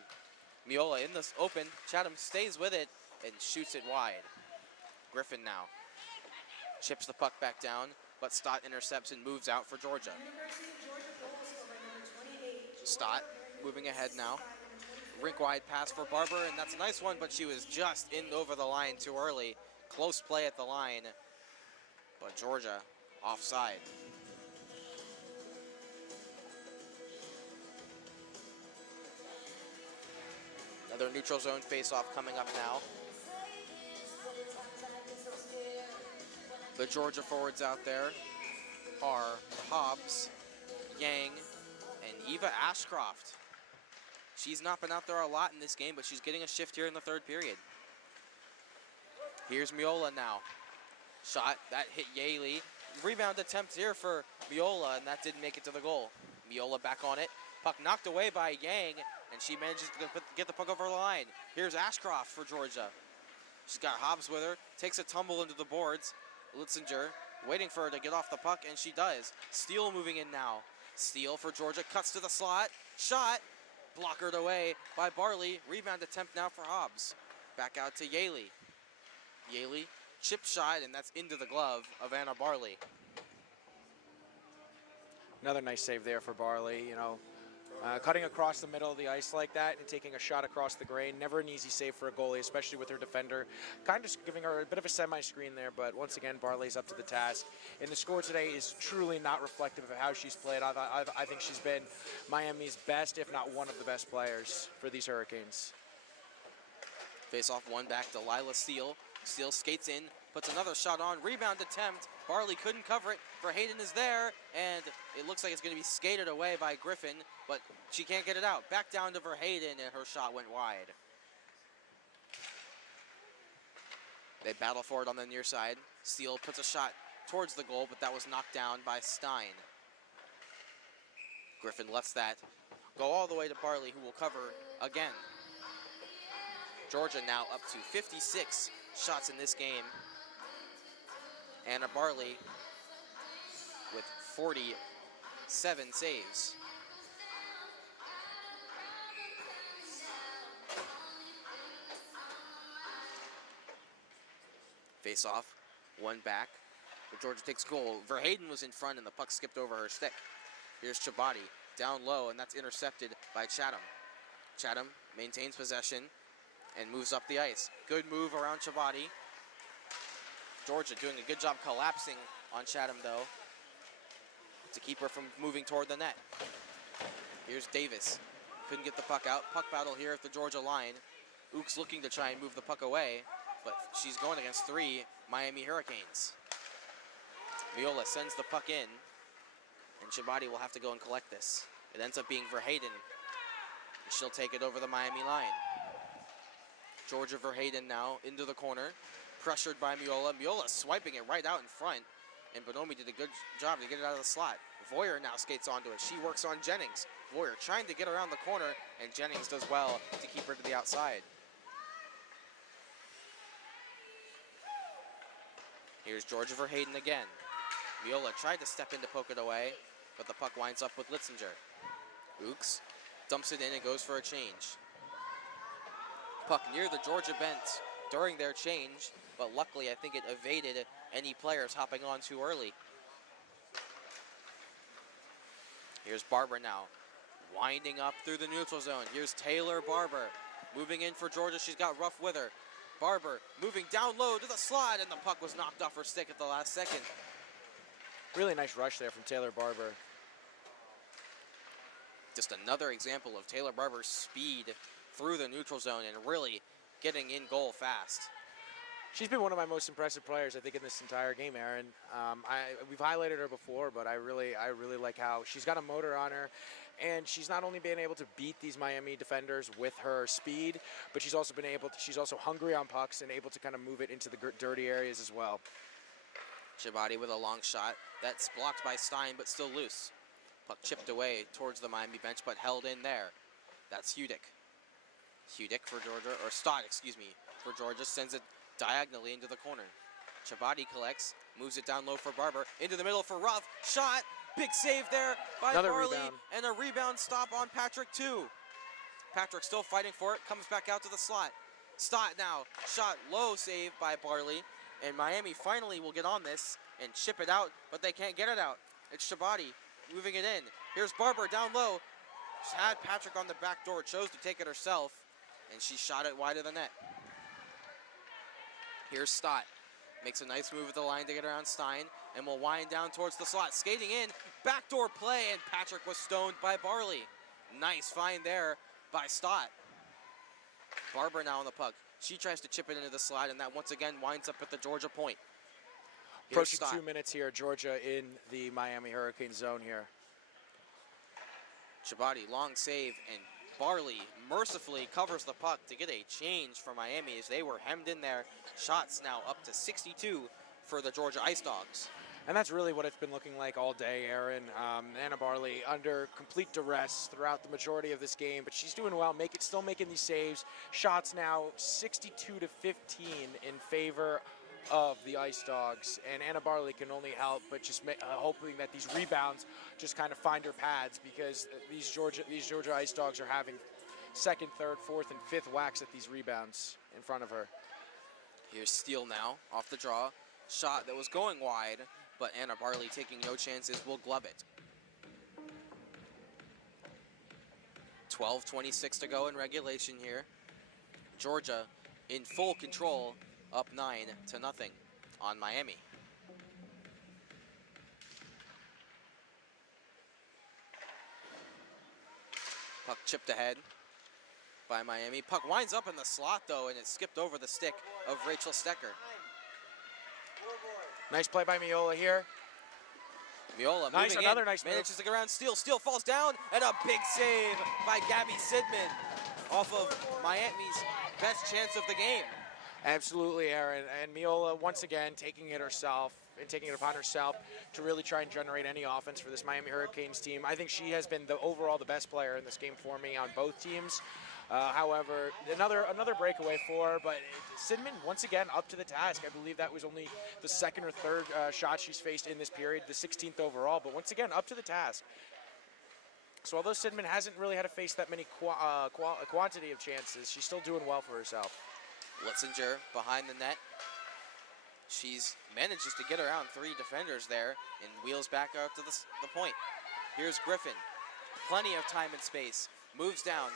Miola in this open. Chatham stays with it and shoots it wide. Griffin now chips the puck back down, but Stott intercepts and moves out for Georgia. University of Georgia goal scorer number 28. Stott moving ahead now. Rink wide pass for Barber, and that's a nice one, but she was just in over the line too early. Close play at the line, but Georgia offside. Another neutral zone face-off coming up now. The Georgia forwards out there are Hobbs, Yang, and Eva Ashcroft. She's not been out there a lot in this game, but she's getting a shift here in the third period. Here's Miola now. Shot, that hit Yaley. Rebound attempt here for Miola, and that didn't make it to the goal. Miola back on it. Puck knocked away by Yang, and she manages to get the puck over the line. Here's Ashcroft for Georgia. She's got Hobbs with her, takes a tumble into the boards. Litzinger waiting for her to get off the puck, and she does. Steele moving in now. Steele for Georgia, cuts to the slot. Shot, blockered away by Barley. Rebound attempt now for Hobbs. Back out to Yaley. Yaley, chip shot, and that's into the glove of Anna Barley. Another nice save there for Barley, you know. Cutting across the middle of the ice like that and taking a shot across the grain. Never an easy save for a goalie, especially with her defender. Kind of giving her a bit of a semi-screen there, but once again, Barley's up to the task. And the score today is truly not reflective of how she's played. I think she's been Miami's best, if not one of the best players for these Hurricanes. Face off one back to Lila Steele. Steele skates in, puts another shot on, rebound attempt. Barley couldn't cover it. Verheyden is there, and it looks like it's going to be skated away by Griffin, but she can't get it out. Back down to Verheyden, and her shot went wide. They battle for it on the near side. Steele puts a shot towards the goal, but that was knocked down by Stein. Griffin lets that go all the way to Barley, who will cover again. Georgia now up to 56 shots in this game. Anna Barley with 47 saves. Face off, one back. But Georgia takes goal. Verheyden was in front and the puck skipped over her stick. Here's Chabadi down low, and that's intercepted by Chatham. Chatham maintains possession and moves up the ice. Good move around Chabadi. Georgia doing a good job collapsing on Chatham, though, to keep her from moving toward the net. Here's Davis. Couldn't get the puck out. Puck battle here at the Georgia line. Ooks looking to try and move the puck away, but she's going against 3 Miami Hurricanes. Viola sends the puck in, and Chabadi will have to go and collect this. It ends up being Verheyden, and she'll take it over the Miami line. Georgia Verheyden now into the corner, pressured by Miola. Miola swiping it right out in front, and Bonomi did a good job to get it out of the slot. Voyer now skates onto it. She works on Jennings. Voyer trying to get around the corner, and Jennings does well to keep her to the outside. Here's Georgia Verheyden again. Miola tried to step in to poke it away, but the puck winds up with Litzinger. Ooks dumps it in and goes for a change. Puck near the Georgia bench during their change, but luckily I think it evaded any players hopping on too early. Here's Barber now, winding up through the neutral zone. Here's Taylor Barber, moving in for Georgia. She's got Ruff with her. Barber moving down low to the slot, and the puck was knocked off her stick at the last second. Really nice rush there from Taylor Barber. Just another example of Taylor Barber's speed through the neutral zone and really getting in goal fast. She's been one of my most impressive players, I think, in this entire game, Aaron. We've highlighted her before, but I really like how she's got a motor on her, and she's not only been able to beat these Miami defenders with her speed, but she's also hungry on pucks and able to kind of move it into the dirty areas as well. Chabadi with a long shot. That's blocked by Stein, but still loose. Puck chipped away towards the Miami bench, but held in there. That's Hudick. Hudick for Georgia, or Stott, excuse me, for Georgia, sends it diagonally into the corner. Chabadi collects, moves it down low for Barber, into the middle for Ruff. Shot, big save there by Another Barley, rebound. and a rebound stop on Patrick too. Patrick still fighting for it, comes back out to the slot. Stott now, shot low, save by Barley, and Miami finally will get on this and chip it out, but they can't get it out. It's Shabati moving it in. Here's Barber down low. She had Patrick on the back door, chose to take it herself, and she shot it wide of the net. Here's Stott. Makes a nice move at the line to get around Stein, and will wind down towards the slot. Skating in, backdoor play, and Patrick was stoned by Barley. Nice find there by Stott. Barber now on the puck. She tries to chip it into the slot, and that once again winds up at the Georgia point. Here's Approaching 2 minutes here, Georgia in the Miami Hurricane zone here. Shabati, long save, and Barley mercifully covers the puck to get a change for Miami as they were hemmed in there. Shots now up to 62 for the Georgia Ice Dogs. And that's really what it's been looking like all day, Aaron. Anna Barley under complete duress throughout the majority of this game, but she's doing well, still making these saves. Shots now 62 to 15 in favor of the Ice Dogs, and Anna Barley can only help but just hoping that these rebounds just kind of find her pads, because these Georgia Ice Dogs are having second, third, fourth, and fifth whacks at these rebounds in front of her. Here's Steele now off the draw. Shot that was going wide, but Anna Barley, taking no chances, will glove it. 12:26 to go in regulation here. Georgia in full control, up 9-0 on Miami. Puck chipped ahead by Miami. Puck winds up in the slot though, and it skipped over the stick of Rachel Stecker. Nice play by Miola here. Miola nice, moving another in, nice manages move. to get around Steele. Steele falls down, and a big save by Gabby Sidman off of Miami's best chance of the game. Absolutely, Aaron. And Miola, once again, taking it upon herself to really try and generate any offense for this Miami Hurricanes team. I think she has been overall the best player in this game for me on both teams. However, another breakaway for her, but Sidman, once again, up to the task. I believe that was only the second or third shot she's faced in this period, the 16th overall, but once again, up to the task. So although Sidman hasn't really had to face that many quantity of chances, she's still doing well for herself. Litzinger behind the net. She's manages to get around 3 defenders there and wheels back out to the point. Here's Griffin. Plenty of time and space. Moves down.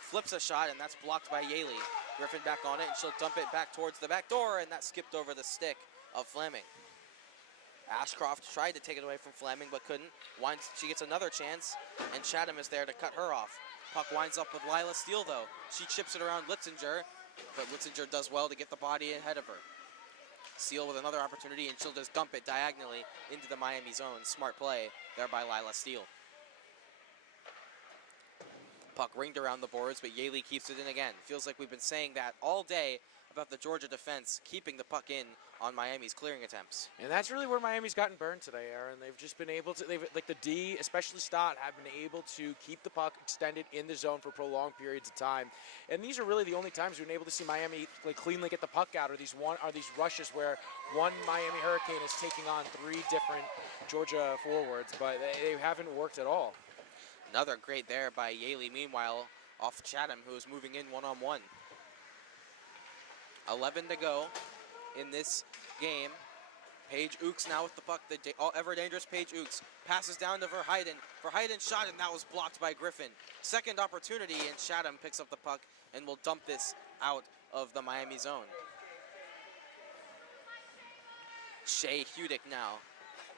Flips a shot, and that's blocked by Yaley. Griffin back on it, and she'll dump it back towards the back door, and that skipped over the stick of Fleming. Ashcroft tried to take it away from Fleming, but couldn't. She gets another chance, and Chatham is there to cut her off. Puck winds up with Lila Steele, though. She chips it around Litzinger, but Litzinger does well to get the body ahead of her. Steele with another opportunity, and she'll just dump it diagonally into the Miami zone. Smart play there by Lila Steele. Puck ringed around the boards, but Yaley keeps it in again. Feels like we've been saying that all day about the Georgia defense keeping the puck in on Miami's clearing attempts. And that's really where Miami's gotten burned today, Aaron. They've just been able to, like the D, especially Stott, have been able to keep the puck extended in the zone for prolonged periods of time. And these are really the only times we've been able to see Miami cleanly get the puck out, or these rushes where one Miami Hurricane is taking on 3 different Georgia forwards, but they haven't worked at all. Another great there by Yaley, meanwhile, off Chatham, who is moving in one-on-one. 11 to go in this game. Paige Ooks now with the puck, the ever-dangerous Paige Ooks. Passes down to Verheiden. Verheiden shot, and that was blocked by Griffin. Second opportunity, and Chatham picks up the puck and will dump this out of the Miami zone. Shea Hudick now.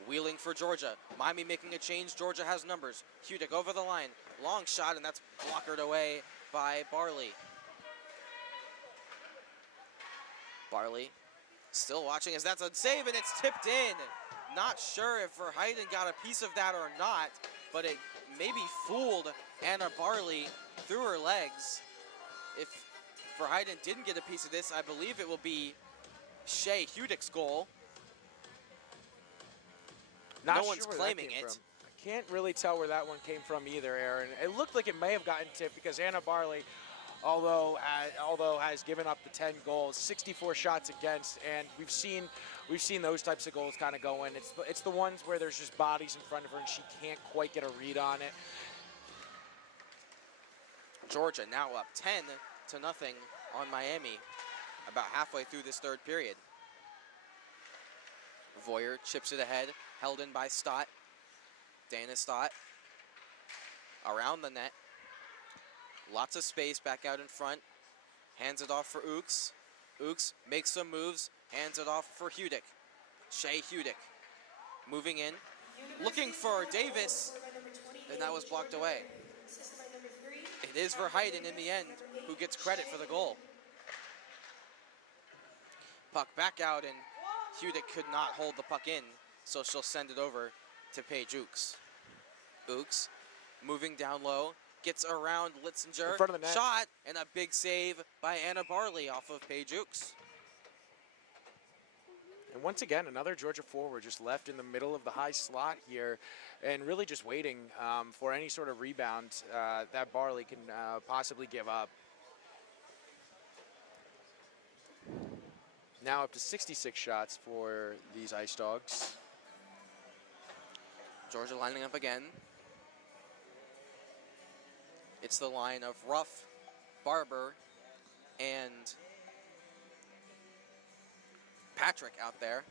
Wheeling for Georgia. Miami making a change. Georgia has numbers. Hudick over the line. Long shot, and that's blockered away by Barley. Barley still watching as that's a save, and it's tipped in. Not sure if Verheiden got a piece of that or not, but it maybe fooled Anna Barley through her legs. If Verheiden didn't get a piece of this, I believe it will be Shea Hudick's goal. Not no sure one's where claiming that came it. from. I can't really tell where that one came from either, Aaron. It looked like it may have gotten tipped because Anna Barley, although has given up the 10 goals, 64 shots against, and we've seen those types of goals kind of go in. It's the ones where there's just bodies in front of her and she can't quite get a read on it. Georgia now up 10-0 on Miami about halfway through this third period. Voyer chips it ahead, held in by Stott. Dana Stott around the net. Lots of space back out in front. Hands it off for Ooks. Ooks makes some moves, hands it off for Hudick. Shea Hudick moving in, looking for Davis, and that was blocked away. It is Verheiden in the end who gets credit for the goal. Puck back out, and Hudick could not hold the puck in, so she'll send it over to Paige Ooks. Ooks moving down low, gets around Litzinger, In front of the net. shot, and a big save by Anna Barley off of Paige Ooks. And once again, another Georgia forward just left in the middle of the high slot here and really just waiting for any sort of rebound that Barley can possibly give up. Now up to 66 shots for these Ice Dogs. Georgia lining up again. It's the line of Ruff, Barber, and Patrick out there.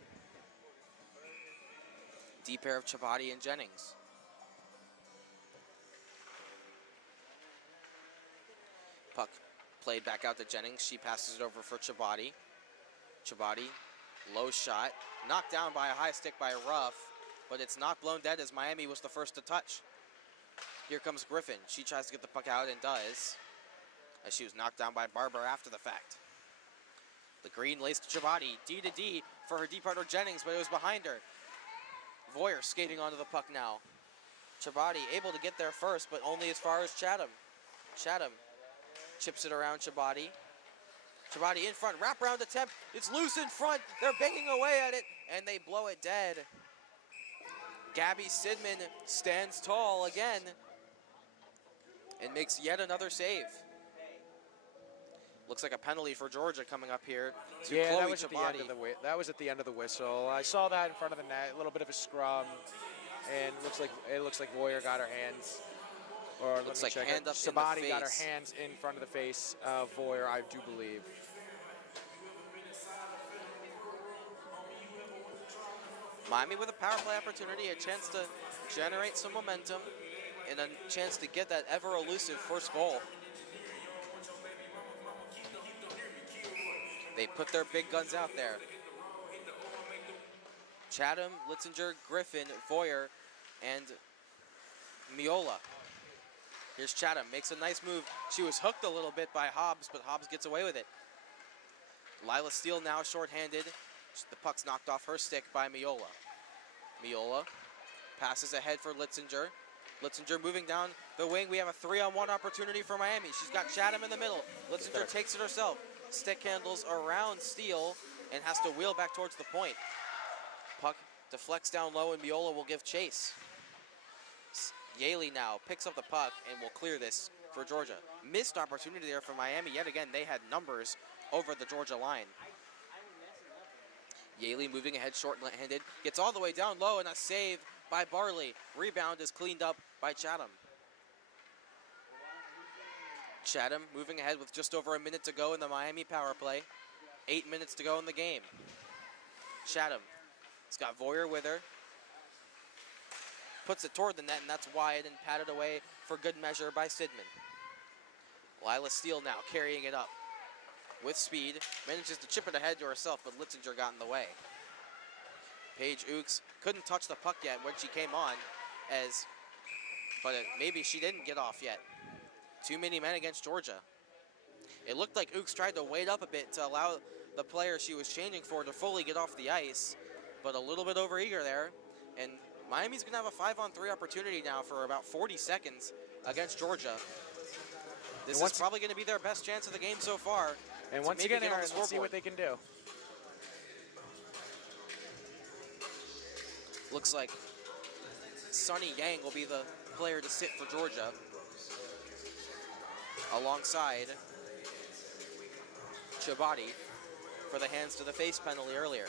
Deep pair of Chabadi and Jennings. Puck played back out to Jennings. She passes it over for Chabadi. Chabadi, low shot, knocked down by a high stick by Ruff, but it's not blown dead as Miami was the first to touch. Here comes Griffin. She tries to get the puck out and does, as she was knocked down by Barber after the fact. The green lays to Chabadi, D to D for her D partner Jennings, but it was behind her. Voyer skating onto the puck now. Chabadi able to get there first, but only as far as Chatham. Chatham chips it around Chabadi. Chabadi in front, wraparound attempt. It's loose in front. They're banging away at it, and they blow it dead. Gabby Sidman stands tall again and makes yet another save. Looks like a penalty for Georgia coming up here to Yeah, Chloe that was at the end Chabadi. of that was at the end of the whistle. I saw that in front of the net, a little bit of a scrum, and it looks like Voyer got her hands, or Looks let me like check hand it. up in the Sabati got her face. hands in front of the face of Voyer, I do believe. Miami with a power play opportunity, a chance to generate some momentum, and a chance to get that ever elusive first goal. They put their big guns out there. Chatham, Litzinger, Griffin, Voyer, and Miola. Here's Chatham, makes a nice move. She was hooked a little bit by Hobbs, but Hobbs gets away with it. Lila Steele now shorthanded. The puck's knocked off her stick by Miola. Miola passes ahead for Litzinger. Litzinger moving down the wing. We have a 3-on-1 opportunity for Miami. She's got Chatham in the middle. Litzinger takes it herself. Stick handles around Steele and has to wheel back towards the point. Puck deflects down low and Miola will give chase. Yaley now picks up the puck and will clear this for Georgia. Missed opportunity there for Miami. Yet again, they had numbers over the Georgia line. Yaley moving ahead short-handed, gets all the way down low and a save by Barley. Rebound is cleaned up by Chatham. Chatham moving ahead with just over a minute to go in the Miami power play. 8 minutes to go in the game. Chatham has got Voyer with her. Puts it toward the net, and that's wide and patted away for good measure by Sidman. Lila Steele now carrying it up with speed. Manages to chip it ahead to herself, but Litzinger got in the way. Paige Ooks couldn't touch the puck yet when she came on, but maybe she didn't get off yet. Too many men against Georgia. It looked like Ooks tried to wait up a bit to allow the player she was changing for to fully get off the ice, but a little bit overeager there. And Miami's going to have a 5-on-3 opportunity now for about 40 seconds against Georgia. This is probably going to be their best chance of the game so far. And once again, let's see scoreboard. what they can do. Looks like Sonny Yang will be the player to sit for Georgia, alongside Chabadi for the hands to the face penalty earlier.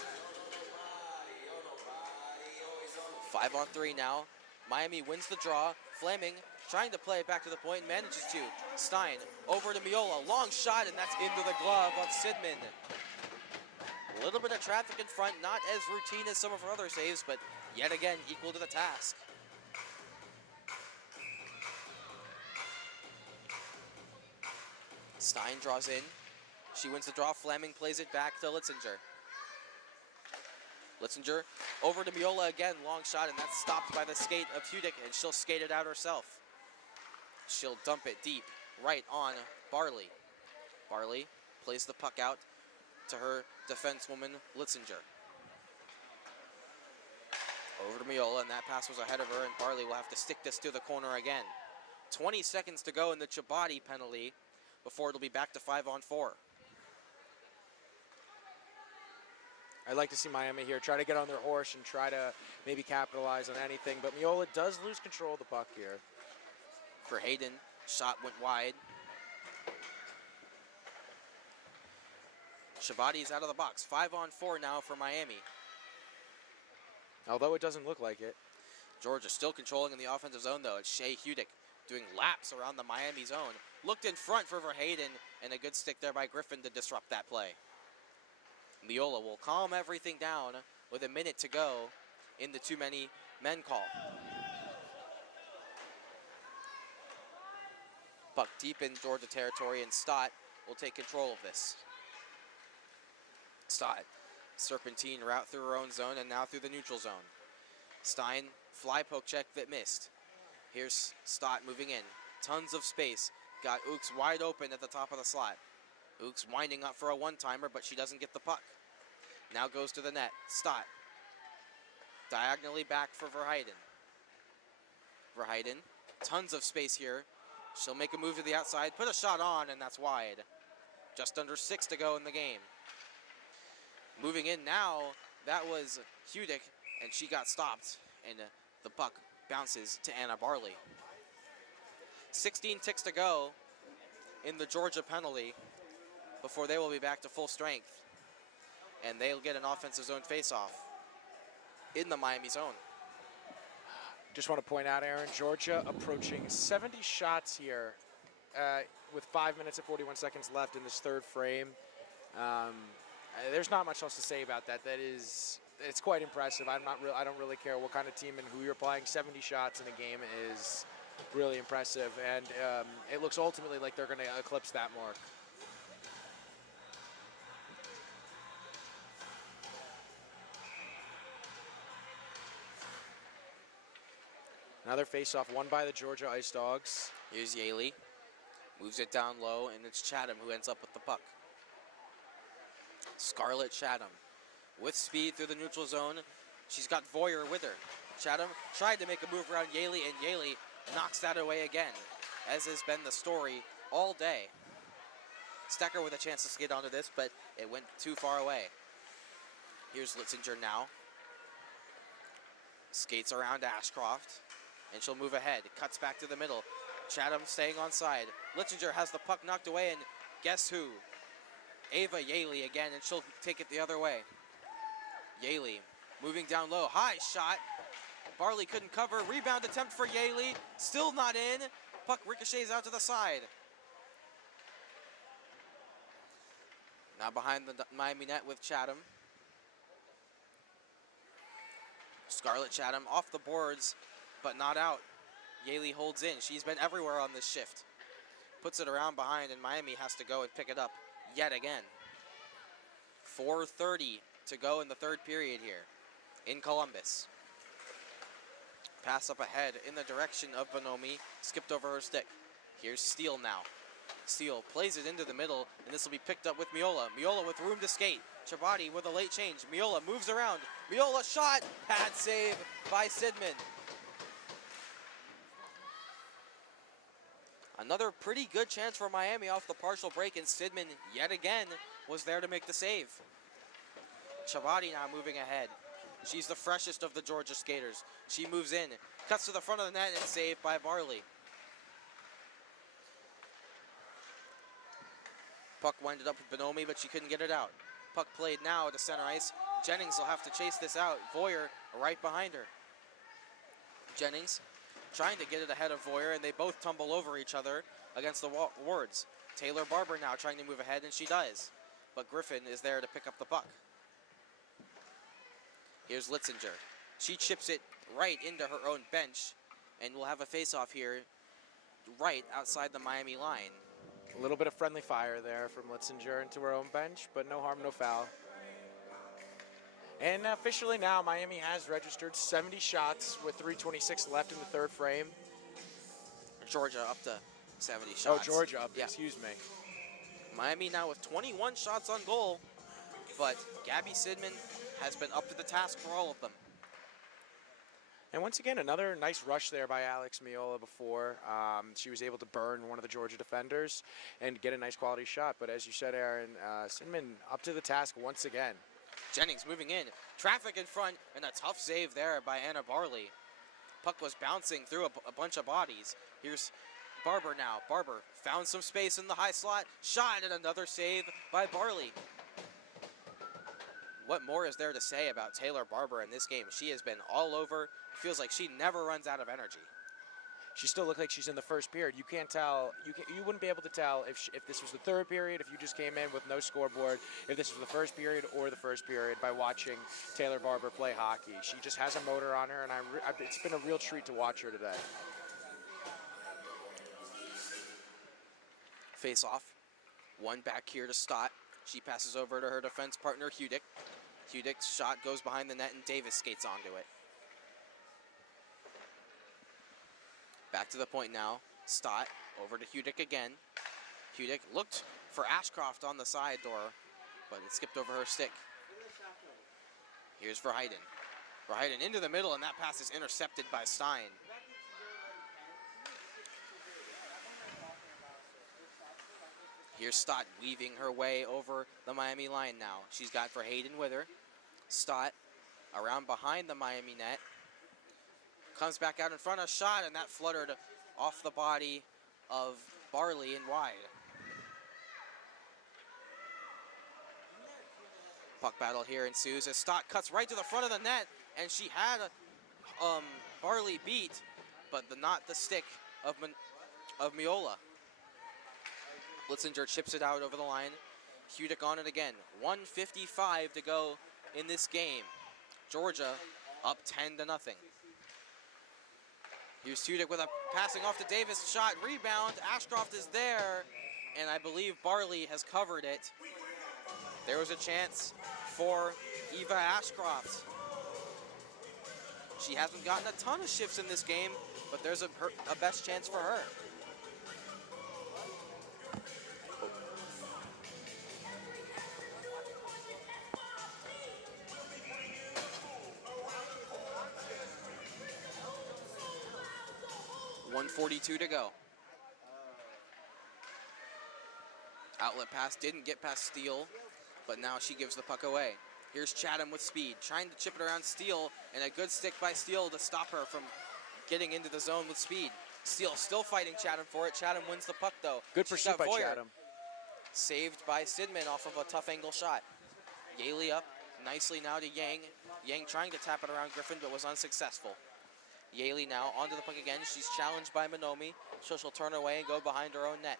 5-on-3 now. Miami wins the draw. Fleming trying to play it back to the point, manages to. Stein over to Miola, long shot, and that's into the glove of Sidman. A little bit of traffic in front, not as routine as some of her other saves, but yet again equal to the task. Stein draws in. She wins the draw. Fleming plays it back to Litzinger. Litzinger over to Miola again, long shot, and that's stopped by the skate of Hudick, and she'll skate it out herself. She'll dump it deep, right on Barley. Barley plays the puck out to her defensewoman, Litzinger. Over to Miola, and that pass was ahead of her, and Barley will have to stick this to the corner again. 20 seconds to go in the Chabadi penalty before it'll be back to 5-on-4. I'd like to see Miami here try to get on their horse and try to maybe capitalize on anything, but Miola does lose control of the puck here. For Hayden, shot went wide. Chabadi's out of the box. 5-on-4 now for Miami. Although it doesn't look like it. Georgia still controlling in the offensive zone, though. It's Shea Hudick doing laps around the Miami zone. Looked in front for Verheyden, and a good stick there by Griffin to disrupt that play. Miola will calm everything down with a minute to go in the too many men call. Puck deep in Georgia territory, and Stott will take control of this. Stott, serpentine route through her own zone and now through the neutral zone. Stein, fly poke check that missed. Here's Stott moving in. Tons of space. Got Ooks wide open at the top of the slot. Ooks winding up for a one-timer, but she doesn't get the puck. Now goes to the net. Stott. Diagonally back for Verheyden. Verheyden, tons of space here. She'll make a move to the outside, put a shot on, and that's wide. Just under 6 to go in the game. Moving in now, that was Hudick, and she got stopped, and the puck bounces to Anna Barley. 16 ticks to go in the Georgia penalty before they will be back to full strength, and they'll get an offensive zone faceoff in the Miami zone. Just want to point out, Aaron, Georgia approaching 70 shots here with 5 minutes and 41 seconds left in this third frame. There's not much else to say about that. It's quite impressive. I don't really care what kind of team and who you're playing. 70 shots in a game is really impressive, and it looks ultimately like they're going to eclipse that mark. Another face-off won by the Georgia Ice Dogs. Here's Yaley. Moves it down low, and it's Chatham who ends up with the puck. Scarlett Chatham with speed through the neutral zone. She's got Voyer with her. Chatham tried to make a move around Yaley, and Yaley knocks that away again, as has been the story all day. Stecker with a chance to skate onto this, but it went too far away. Here's Litzinger now. Skates around Ashcroft, and she'll move ahead. Cuts back to the middle. Chatham staying on side. Litzinger has the puck knocked away, and guess who? Ava Yaley again, and she'll take it the other way. Yaley moving down low. High shot. Barley couldn't cover. Rebound attempt for Yaley. Still not in. Puck ricochets out to the side. Now behind the Miami net with Chatham. Scarlett Chatham off the boards, but not out. Yaley holds in. She's been everywhere on this shift. Puts it around behind, and Miami has to go and pick it up yet again. 4:30 to go in the third period here in Columbus. Pass up ahead in the direction of Bonomi. Skipped over her stick. Here's Steele now. Steele plays it into the middle, and this will be picked up with Miola. Miola with room to skate. Chabadi with a late change. Miola moves around. Miola shot. Pad save by Sidman. Another pretty good chance for Miami off the partial break, and Sidman yet again was there to make the save. Chabadi now moving ahead. She's the freshest of the Georgia skaters. She moves in, cuts to the front of the net, and saved by Barley. Puck winded up with Bonomi, but she couldn't get it out. Puck played now to center ice. Jennings will have to chase this out. Voyer right behind her. Jennings trying to get it ahead of Voyer, and they both tumble over each other against the wards. Taylor Barber now trying to move ahead, and she does. But Griffin is there to pick up the puck. Here's Litzinger. She chips it right into her own bench, and we'll have a face-off here right outside the Miami line. A little bit of friendly fire there from Litzinger into her own bench, but no harm, no foul. And officially now, Miami has registered 70 shots with 3:26 left in the third frame. Georgia up to 70 shots. Oh, Georgia up, yeah. Excuse me. Miami now with 21 shots on goal, but Gabby Sidman has been up to the task for all of them. And once again, another nice rush there by Alex Miola before. She was able to burn one of the Georgia defenders and get a nice quality shot. But as you said, Aaron, Sidman up to the task once again. Jennings moving in. Traffic in front, and a tough save there by Anna Barley. Puck was bouncing through a bunch of bodies. Here's Barber now. Barber found some space in the high slot. Shot, and another save by Barley. What more is there to say about Taylor Barber in this game? She has been all over. Feels like she never runs out of energy. She still looked like she's in the first period. You can't tell. You wouldn't be able to tell if this was the third period, if you just came in with no scoreboard, if this was the first period or the first period by watching Taylor Barber play hockey. She just has a motor on her, and it's been a real treat to watch her today. Face off. One back here to Stott. She passes over to her defense partner, Hudick. Hudick's shot goes behind the net, and Davis skates onto it. Back to the point now. Stott over to Hudick again. Hudick looked for Ashcroft on the side door, but it skipped over her stick. Here's Verheiden. Verheiden into the middle, and that pass is intercepted by Stein. Here's Stott weaving her way over the Miami line now. She's got Verheiden with her. Stott around behind the Miami net. Comes back out in front, a shot, and that fluttered off the body of Barley and wide. Puck battle here ensues as Stott cuts right to the front of the net, and she had Barley beat, but not the stick of Miola. Litzinger chips it out over the line. Hudick on it again. 1:55 to go in this game. Georgia up 10-0. Here's Hudick with a passing off to Davis. Shot, rebound. Ashcroft is there, and I believe Barley has covered it. There was a chance for Eva Ashcroft. She hasn't gotten a ton of shifts in this game, but there's a best chance for her. .142 to go. Outlet pass didn't get past Steele, but now she gives the puck away. Here's Chatham with speed, trying to chip it around Steele, and a good stick by Steele to stop her from getting into the zone with speed. Steele still fighting Chatham for it. Chatham wins the puck, though. Good pursuit by Chatham. Saved by Sidman off of a tough angle shot. Yaley up nicely now to Yang. Yang trying to tap it around Griffin, but was unsuccessful. Yaley now onto the puck again. She's challenged by Minomi, so she'll turn away and go behind her own net.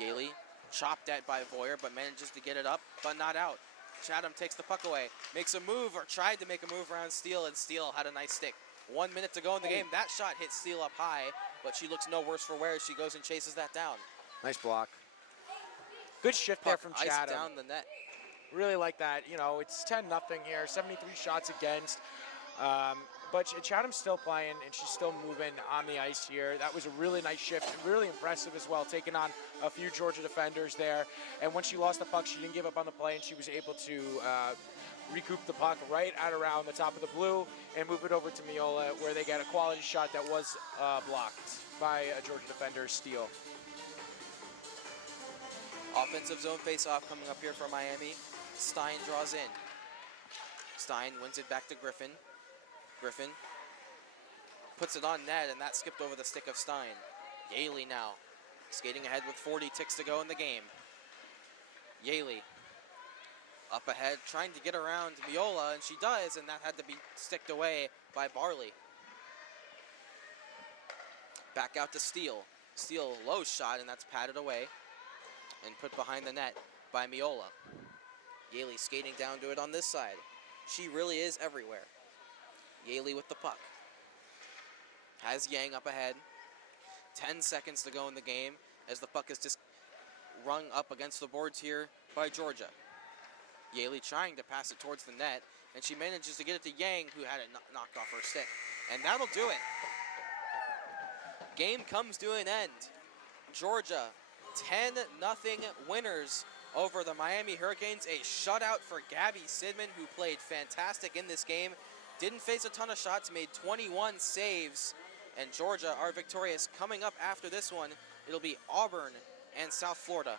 Yaley chopped at by Voyer, but manages to get it up, but not out. Chatham takes the puck away, makes a move, or tried to make a move around Steele, and Steele had a nice stick. 1 minute to go in the game. That shot hit Steele up high, but she looks no worse for wear as she goes and chases that down. Nice block. Good shift there from Chatham. Ice down the net. Really like that. You know, it's 10-0 here, 73 shots against. But Chatham's still playing, and she's still moving on the ice here. That was a really nice shift, really impressive as well, taking on a few Georgia defenders there. And when she lost the puck, she didn't give up on the play, and she was able to recoup the puck right at around the top of the blue and move it over to Miola, where they get a quality shot that was blocked by a Georgia defender, Steele. Offensive zone face-off coming up here for Miami. Stein draws in. Stein wins it back to Griffin. Griffin puts it on net, and that skipped over the stick of Stein. Yaley now skating ahead with 40 ticks to go in the game. Yaley up ahead, trying to get around Miola, and she does, and that had to be sticked away by Barley. Back out to Steele. Steele, low shot, and that's patted away and put behind the net by Miola. Yaley skating down to it on this side. She really is everywhere. Yaley with the puck. Has Yang up ahead. 10 seconds to go in the game as the puck is just rung up against the boards here by Georgia. Yaley trying to pass it towards the net, and she manages to get it to Yang, who had it knocked off her stick. And that'll do it. Game comes to an end. Georgia, 10-0 winners over the Miami Hurricanes. A shutout for Gabby Sidman, who played fantastic in this game. Didn't face a ton of shots, made 21 saves. And Georgia are victorious. Coming up after this one, it'll be Auburn and South Florida.